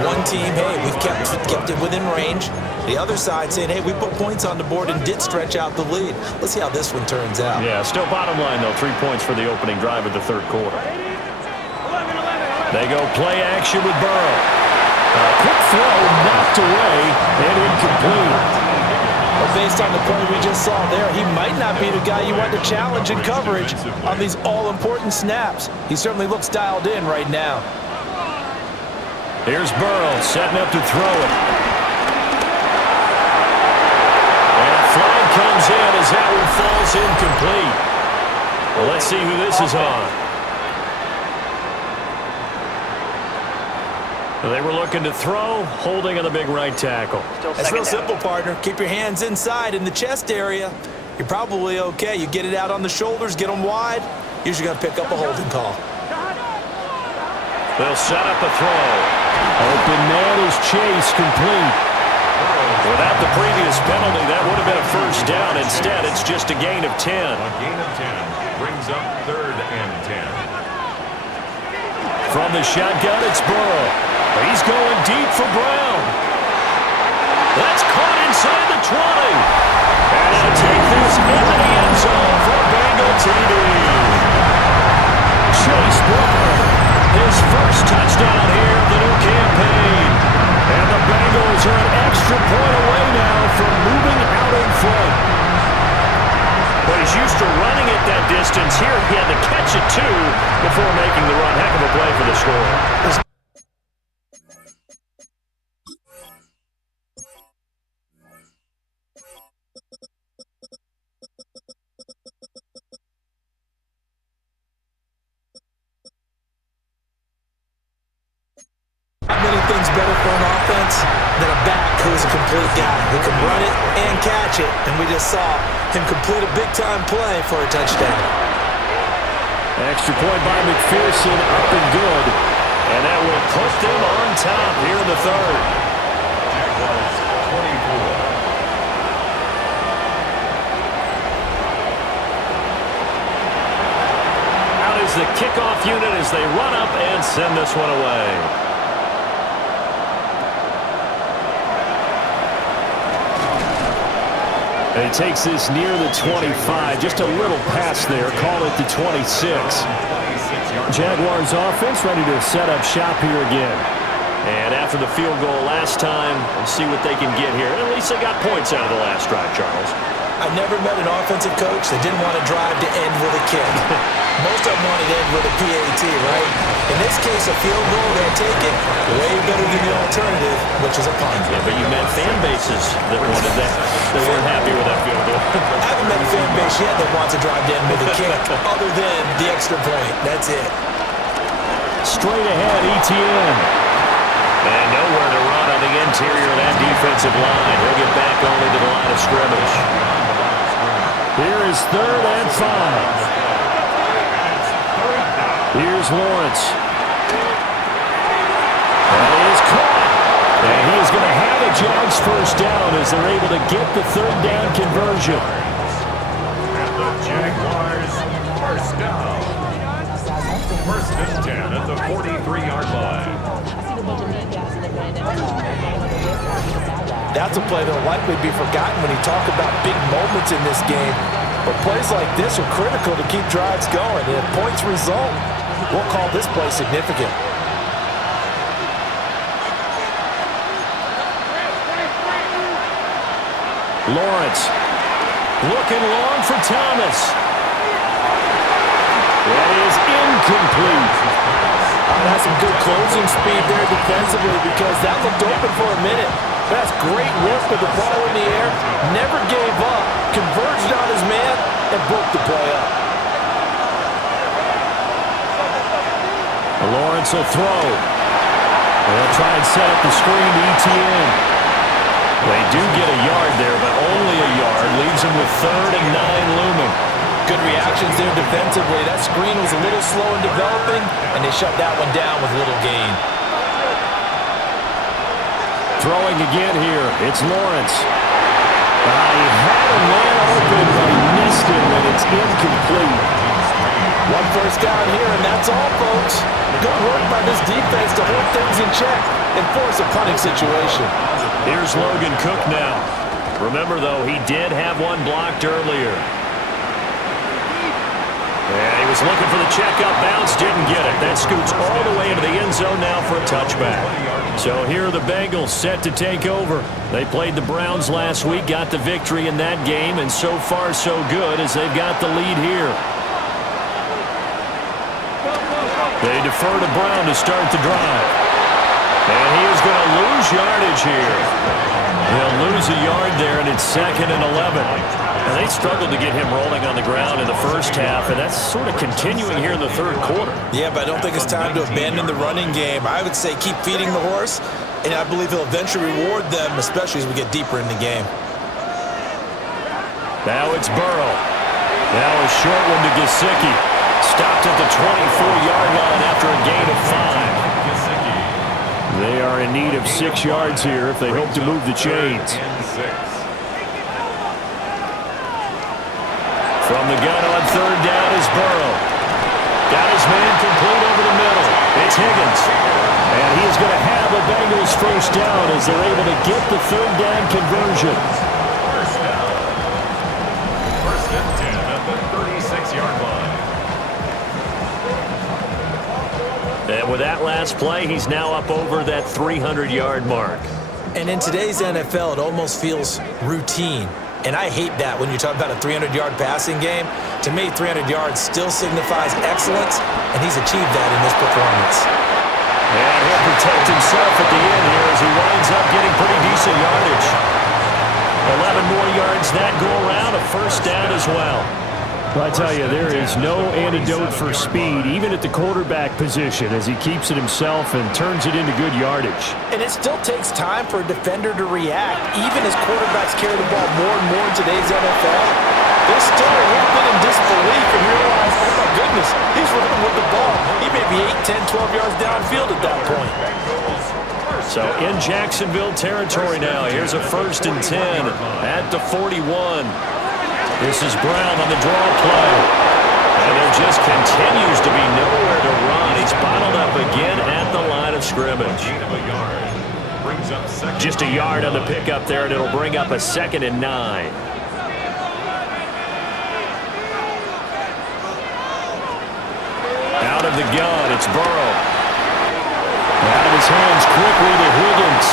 One team, hey, we've kept it within range. The other side saying, hey, we put points on the board and did stretch out the lead. Let's see how this one turns out. Yeah, still bottom line, though, 3 points for the opening drive of the third quarter. They go play action with Burrow. A quick throw knocked away and incomplete. Well, based on the play we just saw there, he might not be the guy you want to challenge in coverage on these all-important snaps. He certainly looks dialed in right now. Here's Burrow setting up to throw it. And a flag comes in as that one falls incomplete. Well, let's see who this is on. They were looking to throw, holding on the big right tackle. That's real simple, partner. Keep your hands inside in the chest area. You're probably okay. You get it out on the shoulders, get them wide. Usually going to pick up a holding call. They'll set up a throw. Open man is Chase, complete. Without the previous penalty, that would have been a first down. Instead, it's just a gain of 10. A gain of 10 brings up 3rd and 10. From the shotgun, it's Burrow. He's going deep for Brown. That's caught inside the 20. And he'll take this into the end zone for Bengal TD. Chase Brown, his first touchdown here of the new campaign. And the Bengals are an extra point away now from moving out in front. But he's used to running it that distance. Here he had to catch it, too, before making the run. Heck of a play for the score. Not many things better for an offense than a back who is a complete guy who can run it and catch it. And we just saw him complete a big-time play for a touchdown. Extra point by McPherson, up and good. And that will put them on top here in the third. Jaguars 24. Out is the kickoff unit as they run up and send this one away. And he takes this near the 25, just a little pass there, call it the 26. Jaguars offense ready to set up shop here again. And after the field goal last time, we'll see what they can get here. At least they got points out of the last drive, Charles. I never met an offensive coach that didn't want to drive to end with a kick. Most of them wanted to end with a PAT, right? In this case, a field goal, they'll take it way better than the alternative, which is a punt. Yeah, but you met fan bases that wanted that. They weren't happy with that field goal. I haven't met a fan base yet that wants to drive to end with a kick, other than the extra point. That's it. Straight ahead, ETN. And nowhere to run on the interior of that defensive line. He'll get back only to the line of scrimmage. Here is 3rd and 5. Here's Lawrence. That is caught. And he is going to have a Jags first down as they're able to get the 3rd down conversion. And the Jaguars first down. 1st and 10 at the 43-yard line. That's a play that will likely be forgotten when you talk about big moments in this game. But plays like this are critical to keep drives going. And if points result, we'll call this play significant. Lawrence looking long for Thomas. That is incomplete. That's some good closing speed there defensively because that looked open for a minute. That's great work with the ball in the air. Never gave up, converged on his man, and broke the play up. Lawrence will throw. They'll try and set up the screen to ETN. They do get a yard there, but only a yard. Leaves them with 3rd and 9 looming. Good reactions there defensively. That screen was a little slow in developing, and they shut that one down with little gain. Throwing again here. It's Lawrence. He had a man open, but he missed him, and it's incomplete. One first down here, and that's all, folks. Good work by this defense to hold things in check and force a punting situation. Here's Logan Cook now. Remember, though, he did have one blocked earlier. And he was looking for the checkup bounce, didn't get it. That scoots all the way into the end zone now for a touchback. So here are the Bengals set to take over. They played the Browns last week, got the victory in that game, and so far so good as they've got the lead here. They defer to Brown to start the drive. And he is going to lose yardage here. He'll lose a yard there, and it's 2nd and 11. Now, they struggled to get him rolling on the ground in the first half, and that's sort of continuing here in the third quarter. Yeah, but I don't think it's time to abandon the running game. I would say keep feeding the horse, and I believe he'll eventually reward them, especially as we get deeper in the game. Now it's Burrow. Now a short one to Gesicki. Stopped at the 24-yard line after a gain of 5. They are in need of 6 yards here if they hope to move the chains. From the gun on third down is Burrow. Got his man complete over the middle. It's Higgins. And he is going to have a Bengals first down as they're able to get the third down conversion. First down. First and 10 at the 36-yard line. And with that last play, he's now up over that 300-yard mark. And in today's NFL, it almost feels routine. And I hate that when you talk about a 300-yard passing game. To me, 300 yards still signifies excellence, and he's achieved that in this performance. And he'll protect himself at the end here as he winds up getting pretty decent yardage. 11 more yards that go around, a first down as well. Well, I tell you, there is no antidote for speed, even at the quarterback position, as he keeps it himself and turns it into good yardage. And it still takes time for a defender to react, even as quarterbacks carry the ball more and more in today's NFL. They're still a little bit in disbelief and realize, oh my goodness, he's running with the ball. He may be 8, 10, 12 yards downfield at that point. So in Jacksonville territory now, here's a first and 10 at the 41. This is Brown on the draw play. And there just continues to be nowhere to run. He's bottled up again at the line of scrimmage. Just a yard on the pickup there, and it'll bring up a 2nd and 9. Out of the gun, it's Burrow. Out of his hands quickly to Higgins.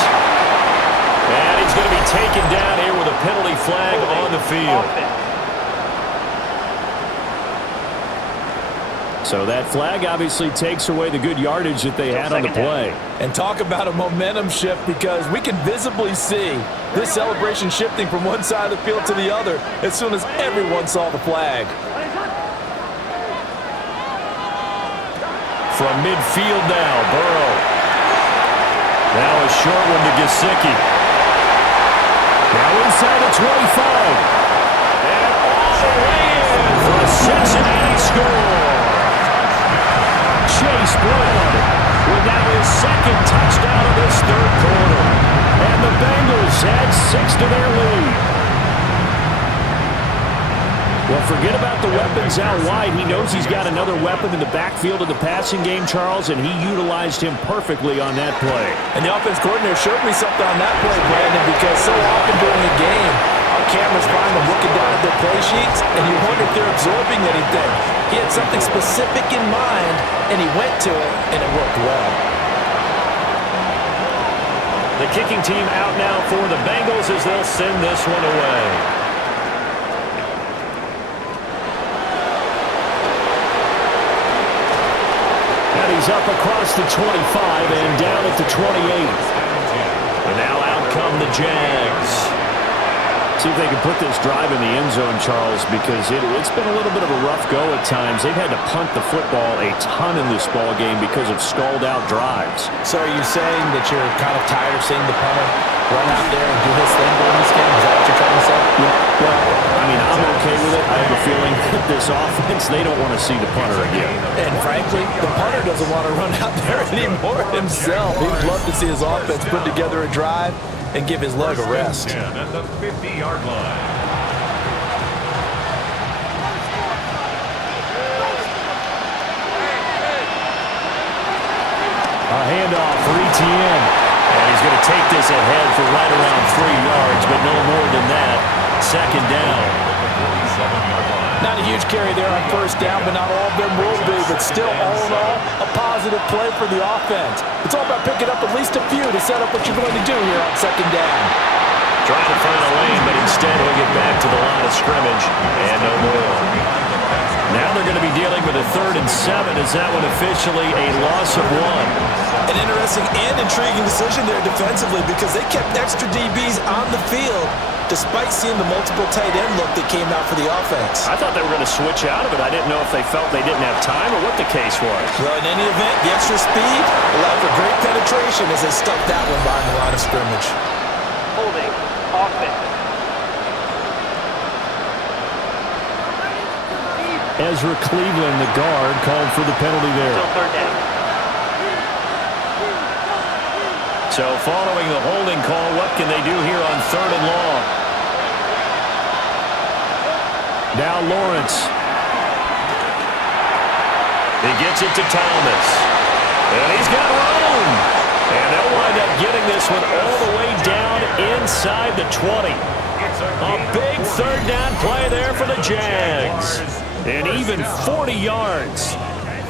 And he's going to be taken down here with a penalty flag on the field. So that flag obviously takes away the good yardage that they had on the play. And talk about a momentum shift, because we can visibly see this celebration shifting from one side of the field to the other as soon as everyone saw the flag. From midfield now, Burrow. Now a short one to Gesicki. Now inside the 25. And all the way in for a Cincinnati score. Chase Brown with now his 2nd touchdown of this third quarter. And the Bengals add 6 to their lead. Well, forget about the weapons out wide. He knows he's got another weapon in the backfield of the passing game, Charles, and he utilized him perfectly on that play. And the offense coordinator showed me something on that play, Brandon, because so often during the game, our cameras find them looking down at their play sheets, and you wonder if they're absorbing anything. He had something specific in mind, and he went to it, and it worked well. The kicking team out now for the Bengals as they'll send this one away. And he's up across the 25 and down at the 28. And now out come the Jags. See if they can put this drive in the end zone, Charles, because it's been a little bit of a rough go at times. They've had to punt the football a ton in this ball game because of stalled-out drives. So are you saying that you're kind of tired of seeing the punter run out there and do his thing during this game? Is that what you're trying to say? Yeah, well, I mean, I'm okay with it. I have a feeling that this offense, they don't want to see the punter again. And frankly, the punter doesn't want to run out there anymore himself. He'd love to see his offense put together a drive and give his leg a rest. At the 50-yard line. A handoff for Etienne. And he's going to take this ahead for right around 3 yards, but no more than that. 2nd down. Not a huge carry there on first down, but not all of them will be. But still, all in all, a positive play for the offense. It's all about picking up at least a few to set up what you're going to do here on 2nd down. Trying to find a lane, but instead he'll get back to the line of scrimmage. And no more. Now they're going to be dealing with a 3rd and 7. Is that one officially a loss of 1? An interesting and intriguing decision there defensively, because they kept extra DBs on the field despite seeing the multiple tight end look that came out for the offense. I thought they were going to switch out of it. I didn't know if they felt they didn't have time or what the case was. Well, in any event, the extra speed allowed for great penetration as they stuck that one behind the line of scrimmage. Holding. Offense. Ezra Cleveland, the guard, called for the penalty there. Still third down. So following the holding call, what can they do here on 3rd and long? Now Lawrence. He gets it to Thomas. And he's got room. And they'll wind up getting this one all the way down inside the 20. A big 3rd down play there for the Jags. And even 40 yards.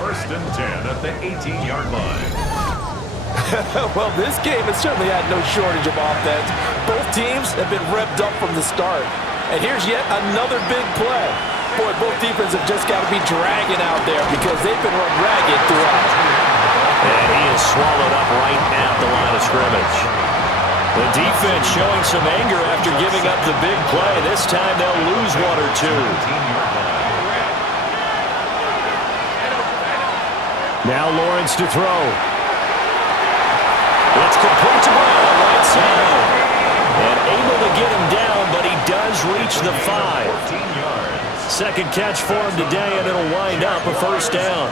1st and 10 at the 18-yard line. Well, this game has certainly had no shortage of offense. Both teams have been revved up from the start. And here's yet another big play. Boy, both defenses have just got to be dragging out there because they've been run ragged throughout. And he is swallowed up right at the line of scrimmage. The defense showing some anger after giving up the big play. This time they'll lose 1 or 2. Now Lawrence to throw. It's complete to Brown, right side. And able to get him down, but he does reach the 5. 14 yards. Second catch for him today, and it'll wind up a 1st down.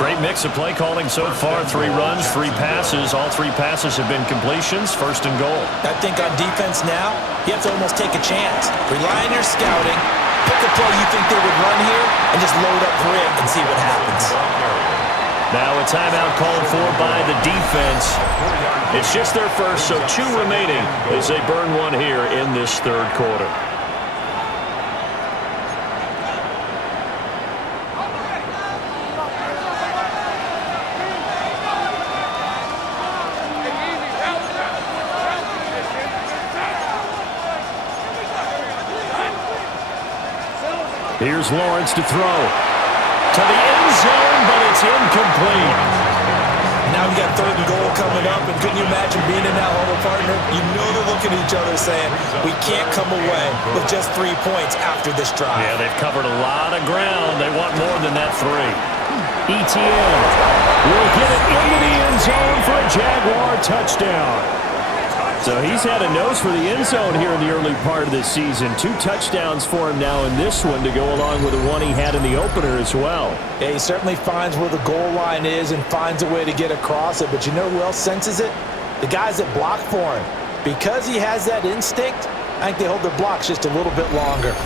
Great mix of play calling so far. 3 runs, 3 passes. All 3 passes have been completions. 1st and goal. I think on defense now, you have to almost take a chance. Rely on your scouting. Pick a play you think they would run here, and just load up for it and see what happens. Now a timeout called for by the defense. It's just their first, so 2 remaining as they burn 1 here in this 3rd quarter. Here's Lawrence to throw. To the end zone, but it's incomplete. Now we got 3rd and goal coming up, and couldn't you imagine being in that huddle, partner? You know they're looking at each other saying, we can't come away with just 3 points after this drive. Yeah, they've covered a lot of ground. They want more than that 3. ETN will get it into the end zone for a Jaguar touchdown. So he's had a nose for the end zone here in the early part of this season. 2 touchdowns for him now in this one to go along with the one he had in the opener as well. Yeah, he certainly finds where the goal line is and finds a way to get across it. But you know who else senses it? The guys that block for him. Because he has that instinct, I think they hold their blocks just a little bit longer.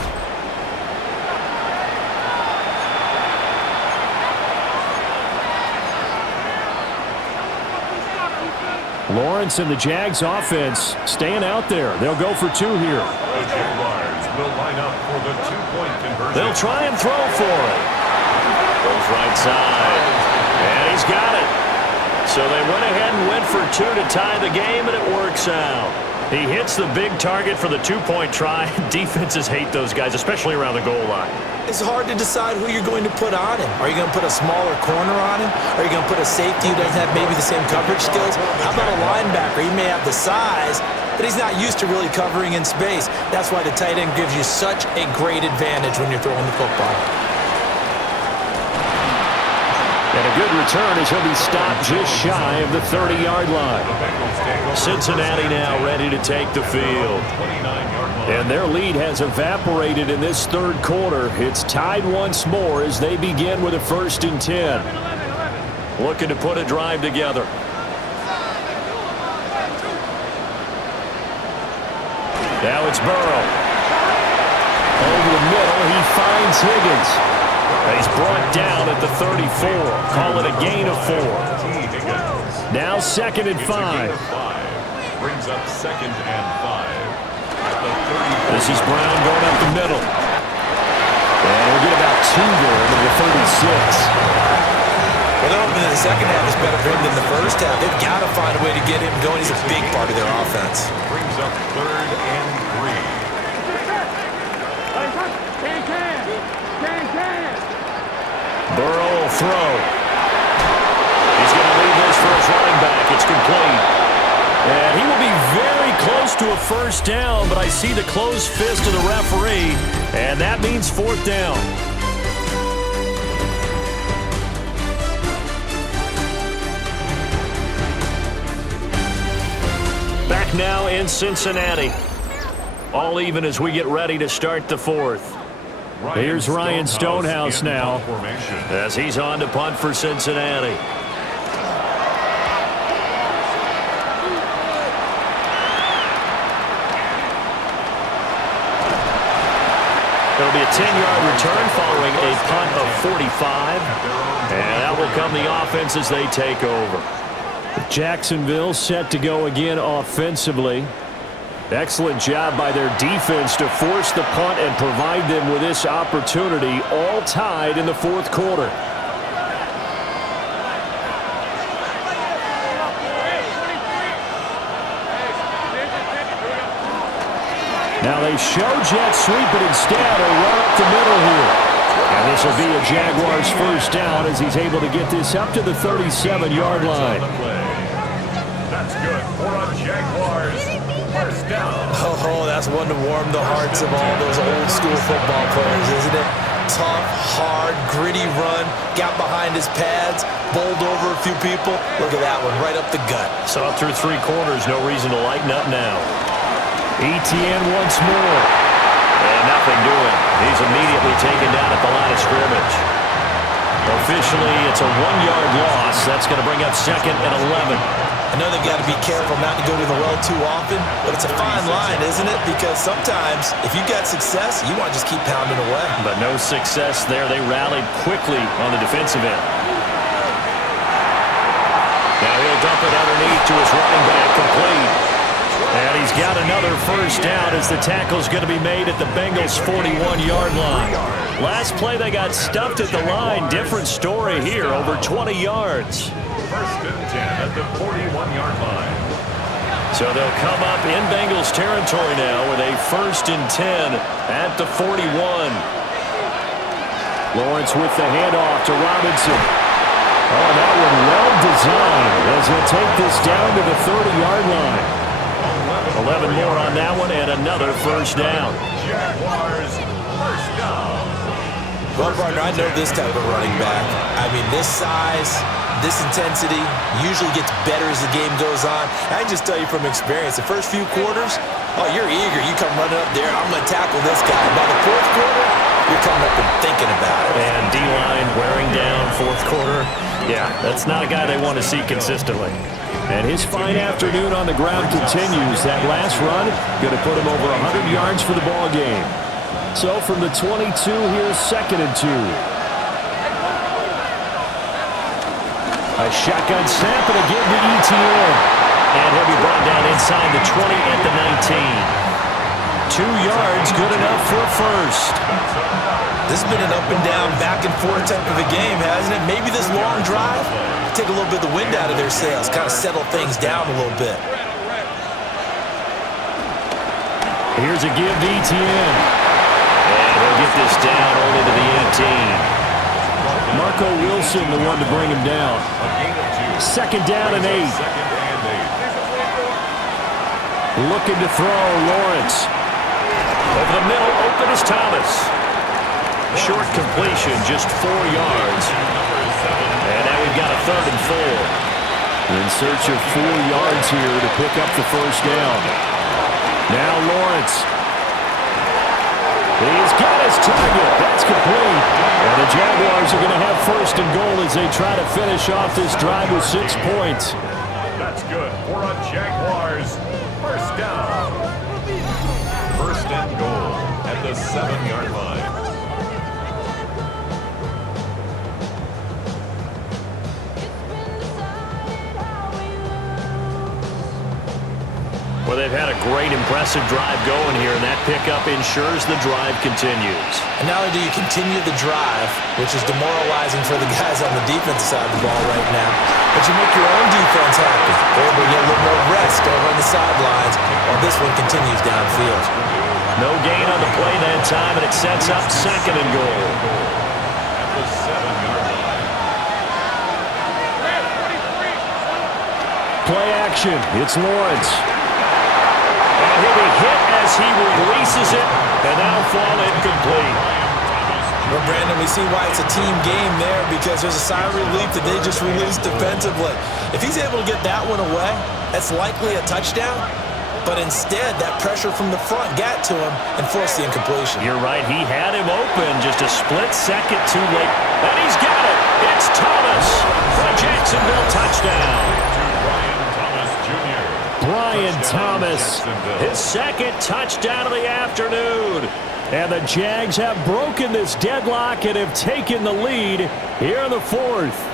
Lawrence and the Jags offense staying out there. They'll go for 2 here. The Jaguars will line up for the 2-point conversion. They'll try and throw for it. Goes right side. And he's got it. So they went ahead and went for 2 to tie the game, and it works out. He hits the big target for the 2-point try. Defenses hate those guys, especially around the goal line. It's hard to decide who you're going to put on him. Are you going to put a smaller corner on him? Are you going to put a safety who doesn't have maybe the same coverage skills? How about a linebacker? He may have the size, but he's not used to really covering in space. That's why the tight end gives you such a great advantage when you're throwing the football. And a good return as he'll be stopped just shy of the 30-yard line. Cincinnati now ready to take the field. And their lead has evaporated in this 3rd quarter. It's tied once more as they begin with a 1st and 10. Looking to put a drive together. Now it's Burrow. Over the middle, he finds Higgins. He's brought down at the 34. Call it a gain of 4. Now 2nd and 5. Brings up 2nd and 5. This is Brown going up the middle. And we'll get about 2 there into the 36. Well, they're hoping that the second half is better for him than the first half. They've got to find a way to get him going. He's a big part of their offense. Brings up 3rd and 3. Burrow will throw. He's going to leave this for his running back. It's complete. And he will be very close to a first down, but I see the closed fist of the referee, and that means fourth down. Back now in Cincinnati. All even as we get ready to start the fourth. Here's Ryan Stonehouse now as he's on to punt for Cincinnati. It'll be a 10-yard return following a punt of 45. And that will come the offense as they take over. Jacksonville set to go again offensively. Excellent job by their defense to force the punt and provide them with this opportunity, all tied in the fourth quarter. Now they show jet sweep, but instead a run up the middle here. And this will be a Jaguars first down as he's able to get this up to the 37-yard line. That's good for a Jaguars first down. Oh, that's one to warm the hearts of all those old school football players, isn't it? Tough, hard, gritty run, got behind his pads, bowled over a few people. Look at that one, right up the gut. Saw through three quarters, no reason to lighten up now. ETN once more. And nothing doing. He's immediately taken down at the line of scrimmage. Officially, it's a 1-yard loss. That's going to bring up second and 11. I know they've got to be careful not to go to the well too often, but it's a fine line, isn't it? Because sometimes, if you've got success, you want to just keep pounding away. But no success there. They rallied quickly on the defensive end. Now he'll dump it underneath to his running back, complete. And he's got another first down as the tackle's going to be made at the Bengals' 41-yard line. Last play, they got stuffed at the line. Different story here, over 20 yards. First and 10 at the 41-yard line. So they'll come up in Bengals territory now with a first and 10 at the 41. Lawrence with the handoff to Robinson. Oh, that one well designed as he'll take this down to the 30-yard line. 11 more on that one and another first down. Jaguars first down. Well, partner, I know this type of running back. I mean, this size, this intensity usually gets better as the game goes on. I can just tell you from experience, the first few quarters, oh, you're eager. You come running up there, I'm going to tackle this guy. By the fourth quarter, you're coming up and thinking about it. And D-line wearing down fourth quarter. Yeah, that's not a guy they want to see consistently. And his fine afternoon on the ground continues. That last run going to put him over 100 yards for the ball game. So from the 22, here's second and 2. A shotgun snap and a give to ETN. And he'll be brought down inside the 20 at the 19. 2 yards, good enough for a first. This has been an up and down, back and forth type of a game, hasn't it? Maybe this long drive, take a little bit of the wind out of their sails, kind of settle things down a little bit. Here's a give to ETN. And he'll get this down only to the 18. Marco Wilson, the one to bring him down. Second down and 8. Looking to throw, Lawrence. Over the middle, open is Thomas. Short completion, just 4 yards. And now we've got a third and 4. In search of 4 yards here to pick up the first down. Now Lawrence. He's got his target. That's complete. And the Jaguars are going to have first and goal as they try to finish off this drive with 6 points. That's good for a Jaguars first down. First and goal at the 7-yard line. Well, they've had a great, impressive drive going here, and that pickup ensures the drive continues. And not only do you continue the drive, which is demoralizing for the guys on the defensive side of the ball right now, but you make your own defense happy. They're able to get a little more rest over on the sidelines while this one continues downfield. No gain on the play that time, and it sets up second and goal. At the 7-yard line. Play action. It's Lawrence. And he'll be hit as he releases it, and that'll fall incomplete. Well, Brandon, we see why it's a team game there, because there's a sigh of relief that they just released defensively. If he's able to get that one away, that's likely a touchdown. But instead, that pressure from the front got to him and forced the incompletion. You're right. He had him open just a split second too late. And he's got it. It's Thomas for a Jacksonville touchdown. Brian Thomas, his second touchdown of the afternoon. And the Jags have broken this deadlock and have taken the lead here in the fourth.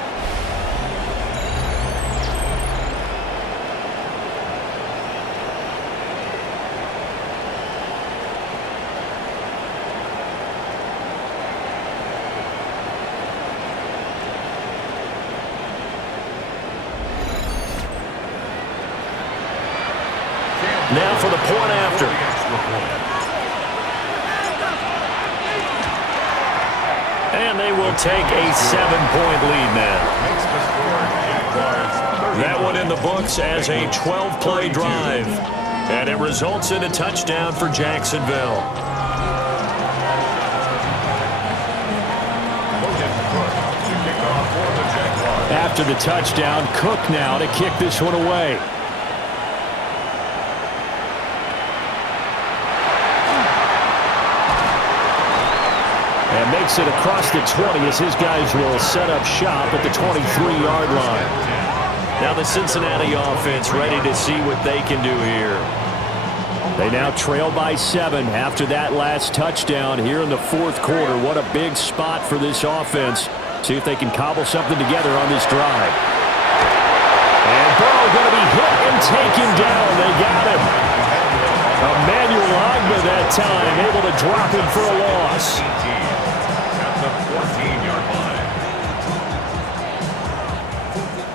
Now for the point after. And they will take a 7-point lead now. That one in the books as a 12-play drive. And it results in a touchdown for Jacksonville. After the touchdown, Cook now to kick this one away. And makes it across the 20 as his guys will set up shop at the 23-yard line. Now the Cincinnati offense ready to see what they can do here. They now trail by 7 after that last touchdown here in the fourth quarter. What a big spot for this offense. See if they can cobble something together on this drive. And Burrow going to be hit and taken down. They got him. Emmanuel Ogbah that time able to drop him for a loss.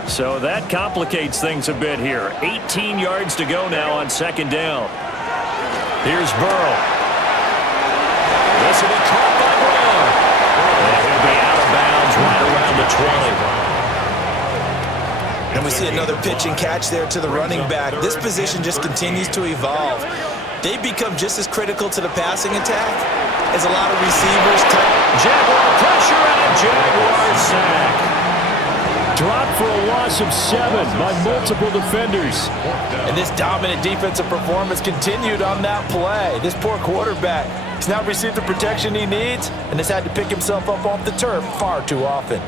So that complicates things a bit here. 18 yards to go now on second down. Here's Burrow. This will be caught by Brown. And he'll be out of bounds right around the 20. And we see another pitch and catch there to the running back. This position just continues to evolve. They become just as critical to the passing attack as a lot of receivers. Jaguar pressure and a Jaguar sack. Dropped for a loss of 7 by multiple defenders. And this dominant defensive performance continued on that play. This poor quarterback has now received the protection he needs and has had to pick himself up off the turf far too often.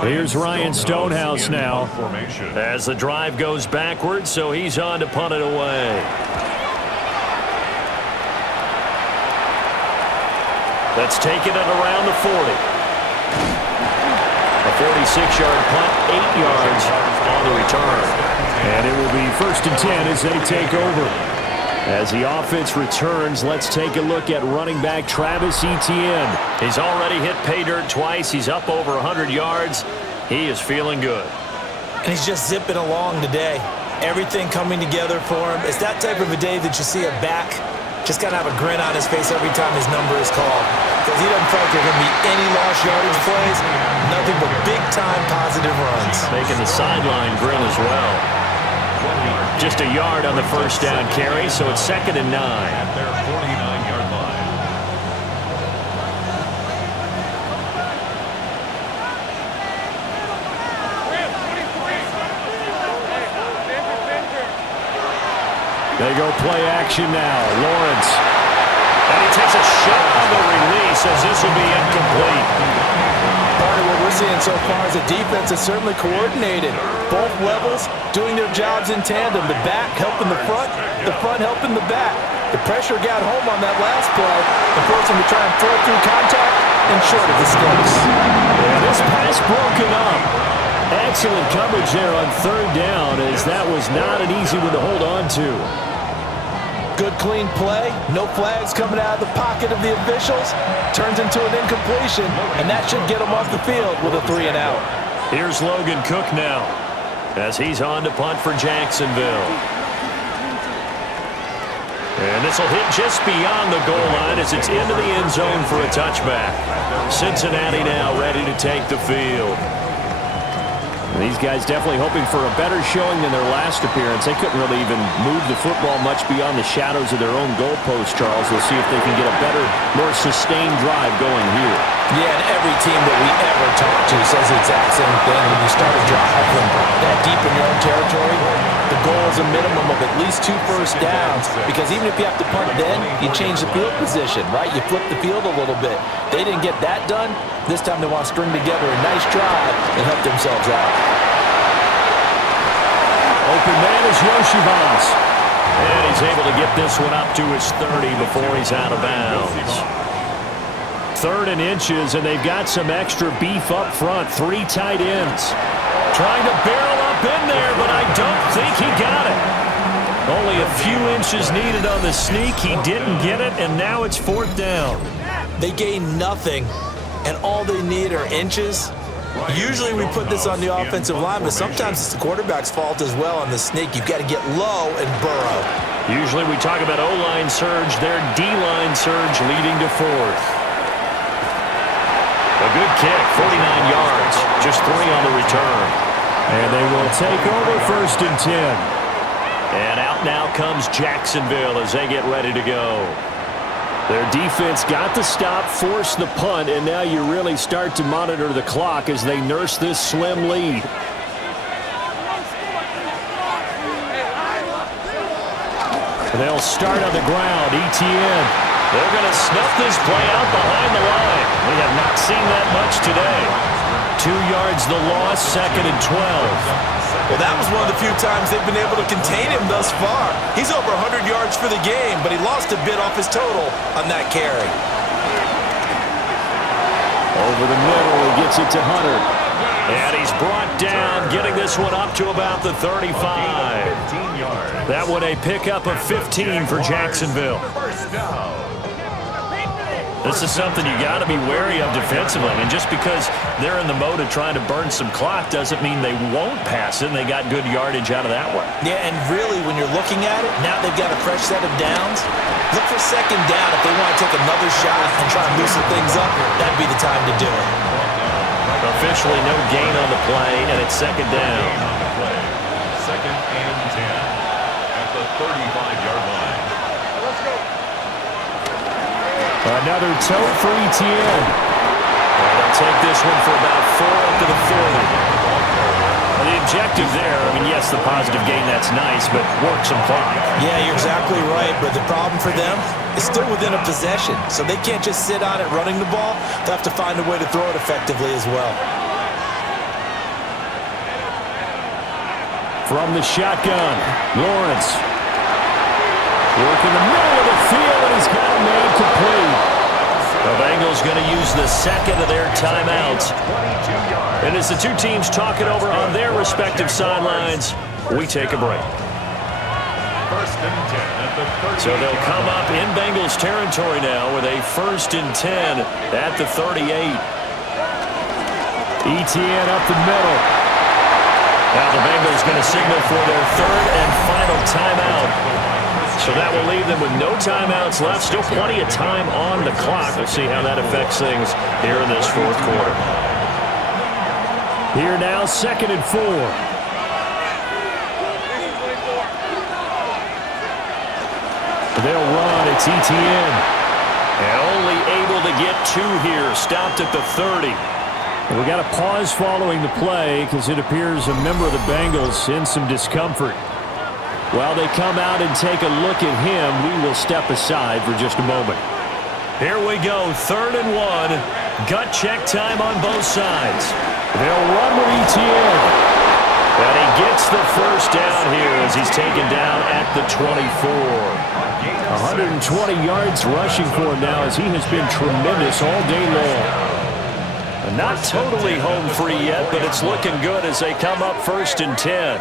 Here's Ryan Stonehouse now as the drive goes backwards, so he's on to punt it away. That's taken it around the 40. A 46-yard punt, 8 yards on the return. And it will be 1st and 10 as they take over. As the offense returns, let's take a look at running back Travis Etienne. He's already hit pay dirt twice. He's up over 100 yards. He is feeling good. And he's just zipping along today. Everything coming together for him. It's that type of a day that you see a back just got to have a grin on his face every time his number is called. Because he doesn't feel like there are going to be any lost yardage plays. Nothing but big-time positive runs. Making the sideline grin as well. Just a yard on the first down carry, so it's 2nd and 9. At their 49-yard line. They go play action now. Lawrence. And he takes a shot on the release as this will be incomplete. Part of what we're seeing so far is the defense is certainly coordinated. Both levels doing their jobs in tandem. The back helping the front helping the back. The pressure got home on that last play and forced him to try and throw through contact and short of the sticks. And this pass broken up. Excellent coverage there on 3rd down, as that was not an easy one to hold on to. Good clean play, no flags coming out of the pocket of the officials. Turns into an incompletion, and that should get him off the field with a 3 and out. Here's Logan Cook now, as he's on to punt for Jacksonville. And this will hit just beyond the goal line as it's into the end zone for a touchback. Cincinnati now ready to take the field. These guys definitely hoping for a better showing than their last appearance. They couldn't really even move the football much beyond the shadows of their own goalpost, Charles. We'll see if they can get a better, more sustained drive going here. Yeah, and every team that we ever talk to says the exact same thing. When you start a drive from that deep in your own territory, the goal is a minimum of at least 2 first downs, because even if you have to punt then, you change the field position, right? You flip the field a little bit. They didn't get that done. This time they want to string together a nice drive and help themselves out. Open man is Yoshivas. And he's able to get this one up to his 30 before he's out of bounds. 3rd and inches, and they've got some extra beef up front. 3 tight ends. Trying to barrel up in there, but I don't think he got it. Only a few inches needed on the sneak. He didn't get it, and now it's 4th down. They gain nothing, and all they need are inches. Usually we put this on the offensive line, but sometimes it's the quarterback's fault as well on the sneak. You've got to get low and burrow. Usually we talk about O-line surge. Their D-line surge leading to 4th. A good kick, 49 yards, just 3 on the return. And they will take over 1st and 10. And out now comes Jacksonville as they get ready to go. Their defense got the stop, forced the punt, and now you really start to monitor the clock as they nurse this slim lead. They'll start on the ground. Etienne. They're going to snuff this play out behind the line. We have not seen that much today. 2 yards the loss, 2nd and 12. Well, that was one of the few times they've been able to contain him thus far. He's over 100 yards for the game, but he lost a bit off his total on that carry. Over the middle, he gets it to Hunter. And he's brought down, getting this one up to about the 35. That one a pickup of 15 for Jacksonville. This is something you got to be wary of defensively. And just because they're in the mode of trying to burn some clock doesn't mean they won't pass it. And they got good yardage out of that one. Yeah, and really, when you're looking at it, now they've got a fresh set of downs. Look for 2nd down if they want to take another shot and try and loosen things up. That'd be the time to do it. Officially no gain on the play, and it's 2nd down. 2nd and 10 at the 35-yard line. Another toe for Etienne. And they'll take this one for about 4 up to the 40. The objective there, I mean, yes, the positive gain, that's nice, but work some clock. Yeah, you're exactly right, but the problem for them is still within a possession, so they can't just sit on it running the ball. They'll have to find a way to throw it effectively as well. From the shotgun, Lawrence. Work in the middle of the field, and he's got a man complete. The Bengals going to use the 2nd of their timeouts. And as the two teams talk it over on their respective sidelines, we take a break. 1st and 10 at the 38. So they'll come up in Bengals territory now with a 1st and 10 at the 38. Etienne up the middle. Now the Bengals going to signal for their 3rd and final timeout. So that will leave them with no timeouts left. Still plenty of time on the clock. We'll see how that affects things here in this 4th quarter. Here now, 2nd and 4. They'll run. It's Etienne. And only able to get 2 here. Stopped at the 30. And we got a pause following the play because it appears a member of the Bengals in some discomfort. While they come out and take a look at him, we will step aside for just a moment. Here we go, 3rd and 1. Gut check time on both sides. They'll run with Etienne. And he gets the 1st down here as he's taken down at the 24. 120 yards rushing for him now as he has been tremendous all day long. Not totally home free yet, but it's looking good as they come up 1st and 10.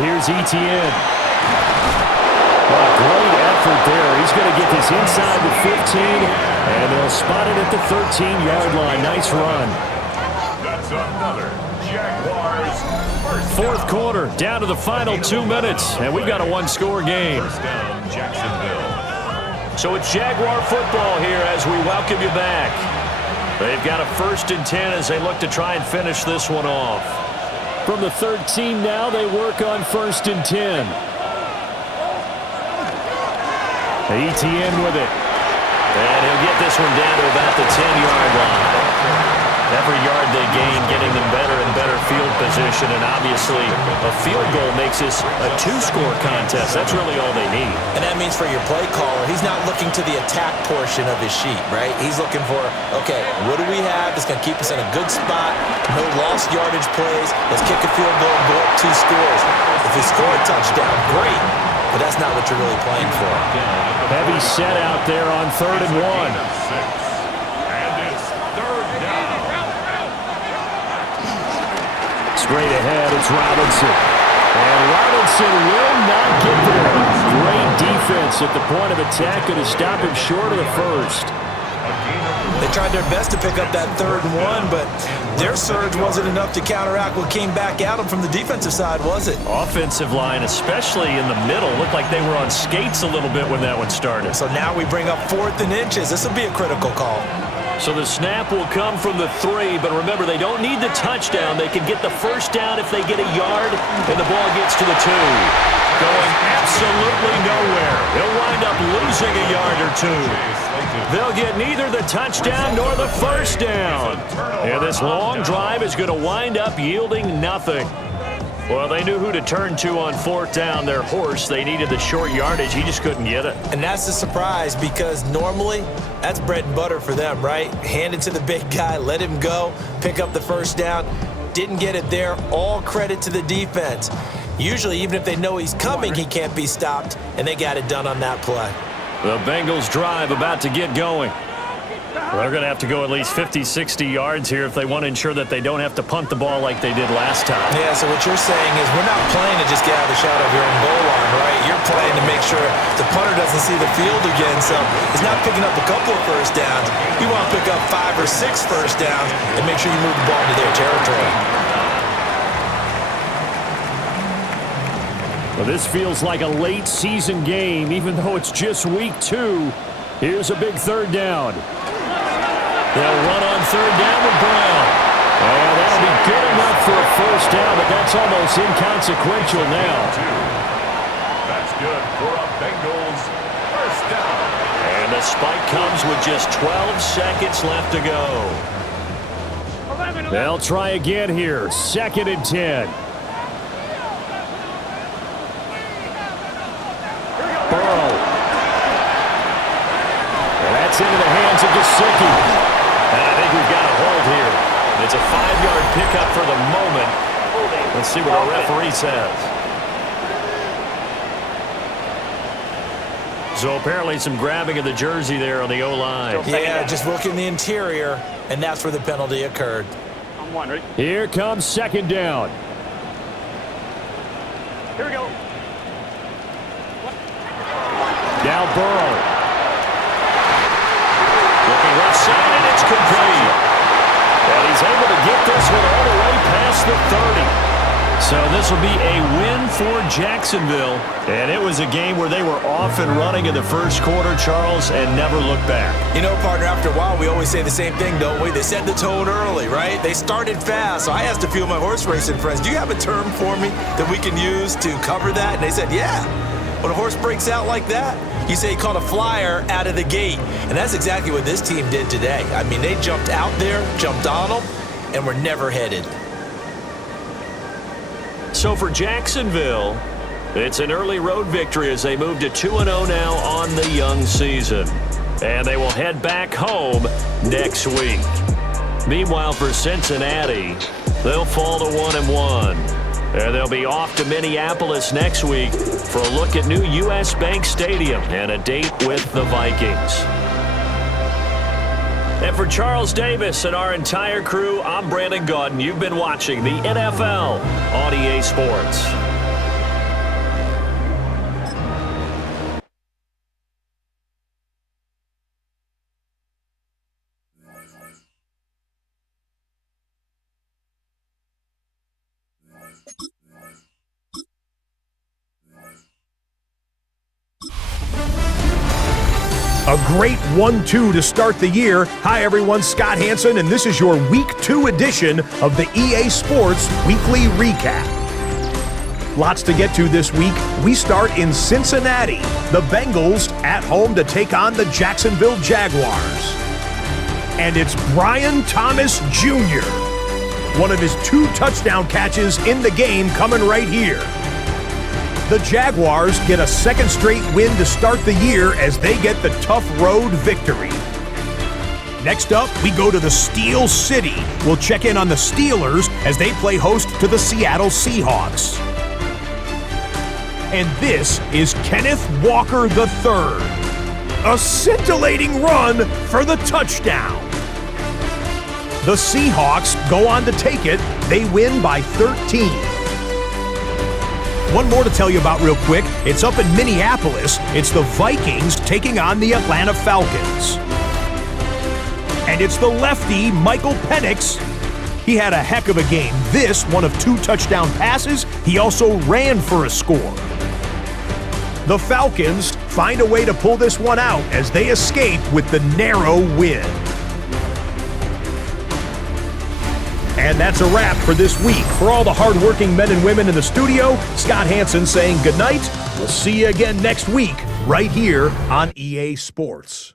Here's Etienne. Great effort there. He's going to get this inside the 15, and they'll spot it at the 13-yard line. Nice run. That's another Jaguars 4th quarter, down to the final 2 minutes, and we've got a 1-score game. 1st down, Jacksonville. So it's Jaguar football here as we welcome you back. They've got a 1st and 10 as they look to try and finish this one off. From the 13 now, they work on 1st and 10. Etienne with it. And he'll get this one down to about the 10-yard line. Every yard they gain, getting them better and better field position. And obviously, a field goal makes this a 2-score contest. That's really all they need. And that means for your play caller, he's not looking to the attack portion of his sheet, right? He's looking for, okay, what do we have that's going to keep us in a good spot? No lost yardage plays. Let's kick a field goal and go up 2 scores. If they score a touchdown, great. But that's not what you're really playing for. Heavy set out there on 3rd and 1. And it's 3rd down. Straight ahead, it's Robinson. And Robinson will not get there. Great defense at the point of attack, going to stop him short of the 1st. They tried their best to pick up that 3rd and 1, but their surge wasn't enough to counteract what came back at them from the defensive side, was it? Offensive line, especially in the middle, looked like they were on skates a little bit when that one started. So now we bring up 4th and inches. This will be a critical call. So the snap will come from the 3, but remember, they don't need the touchdown. They can get the 1st down if they get a yard, and the ball gets to the 2. Going absolutely nowhere. He'll wind up losing a yard or 2. They'll get neither the touchdown nor the 1st down. And this long drive is going to wind up yielding nothing. Well, they knew who to turn to on 4th down. Their horse, they needed the short yardage. He just couldn't get it. And that's the surprise, because normally that's bread and butter for them, right? Hand it to the big guy, let him go, pick up the 1st down. Didn't get it there. All credit to the defense. Usually, even if they know he's coming, he can't be stopped, and they got it done on that play. The Bengals drive about to get going. They're going to have to go at least 50, 60 yards here if they want to ensure that they don't have to punt the ball like they did last time. Yeah, so what you're saying is we're not playing to just get out of the shadow of your own goal line, right? You're playing to make sure the punter doesn't see the field again, so it's not picking up a couple of 1st downs. You want to pick up 5 or 6 1st downs and make sure you move the ball into their territory. Well, this feels like a late season game, even though it's just week 2. Here's a big 3rd down. They'll run on 3rd down with Brown. And that'll be good enough for a 1st down, but that's almost inconsequential now. That's good for a Bengals 1st down. And the spike comes with just 12 seconds left to go. They'll try again here. 2nd and 10. Burrow. And that's into the hands of Gesicki. And I think we've got a hold here. It's a 5-yard pickup for the moment. Let's see what our referee says. So apparently some grabbing of the jersey there on the O-line. Yeah, just working the interior, and that's where the penalty occurred. Here comes 2nd down. Here we go. Now Burrow. Looking left side, and it's complete. And he's able to get this one all the way past the 30. So this will be a win for Jacksonville. And it was a game where they were off and running in the 1st quarter, Charles, and never looked back. You know, partner, after a while, we always say the same thing, don't we? They set the tone early, right? They started fast. So I asked a few of my horse racing friends, do you have a term for me that we can use to cover that? And they said, yeah. When a horse breaks out like that, you say he caught a flyer out of the gate. And that's exactly what this team did today. I mean, they jumped out there, jumped on them, and were never headed. So for Jacksonville, it's an early road victory as they move to 2-0 now on the young season. And they will head back home next week. Meanwhile, for Cincinnati, they'll fall to 1-1. And they'll be off to Minneapolis next week for a look at new U.S. Bank Stadium and a date with the Vikings. And for Charles Davis and our entire crew, I'm Brandon Gaudin. You've been watching the NFL on EA Sports. A great 1-2 to start the year. Hi everyone, Scott Hansen, and this is your Week 2 edition of the EA Sports Weekly Recap. Lots to get to this week. We start in Cincinnati. The Bengals at home to take on the Jacksonville Jaguars. And it's Brian Thomas Jr., one of his 2 touchdown catches in the game coming right here. The Jaguars get a second straight win to start the year as they get the tough road victory. Next up, we go to the Steel City. We'll check in on the Steelers as they play host to the Seattle Seahawks. And this is Kenneth Walker III. A scintillating run for the touchdown. The Seahawks go on to take it. They win by 13. One more to tell you about real quick. It's up in Minneapolis. It's the Vikings taking on the Atlanta Falcons. And it's the lefty, Michael Penix. He had a heck of a game. This, one of 2 touchdown passes. He also ran for a score. The Falcons find a way to pull this one out as they escape with the narrow win. And that's a wrap for this week. For all the hardworking men and women in the studio, Scott Hansen saying goodnight. We'll see you again next week right here on EA Sports.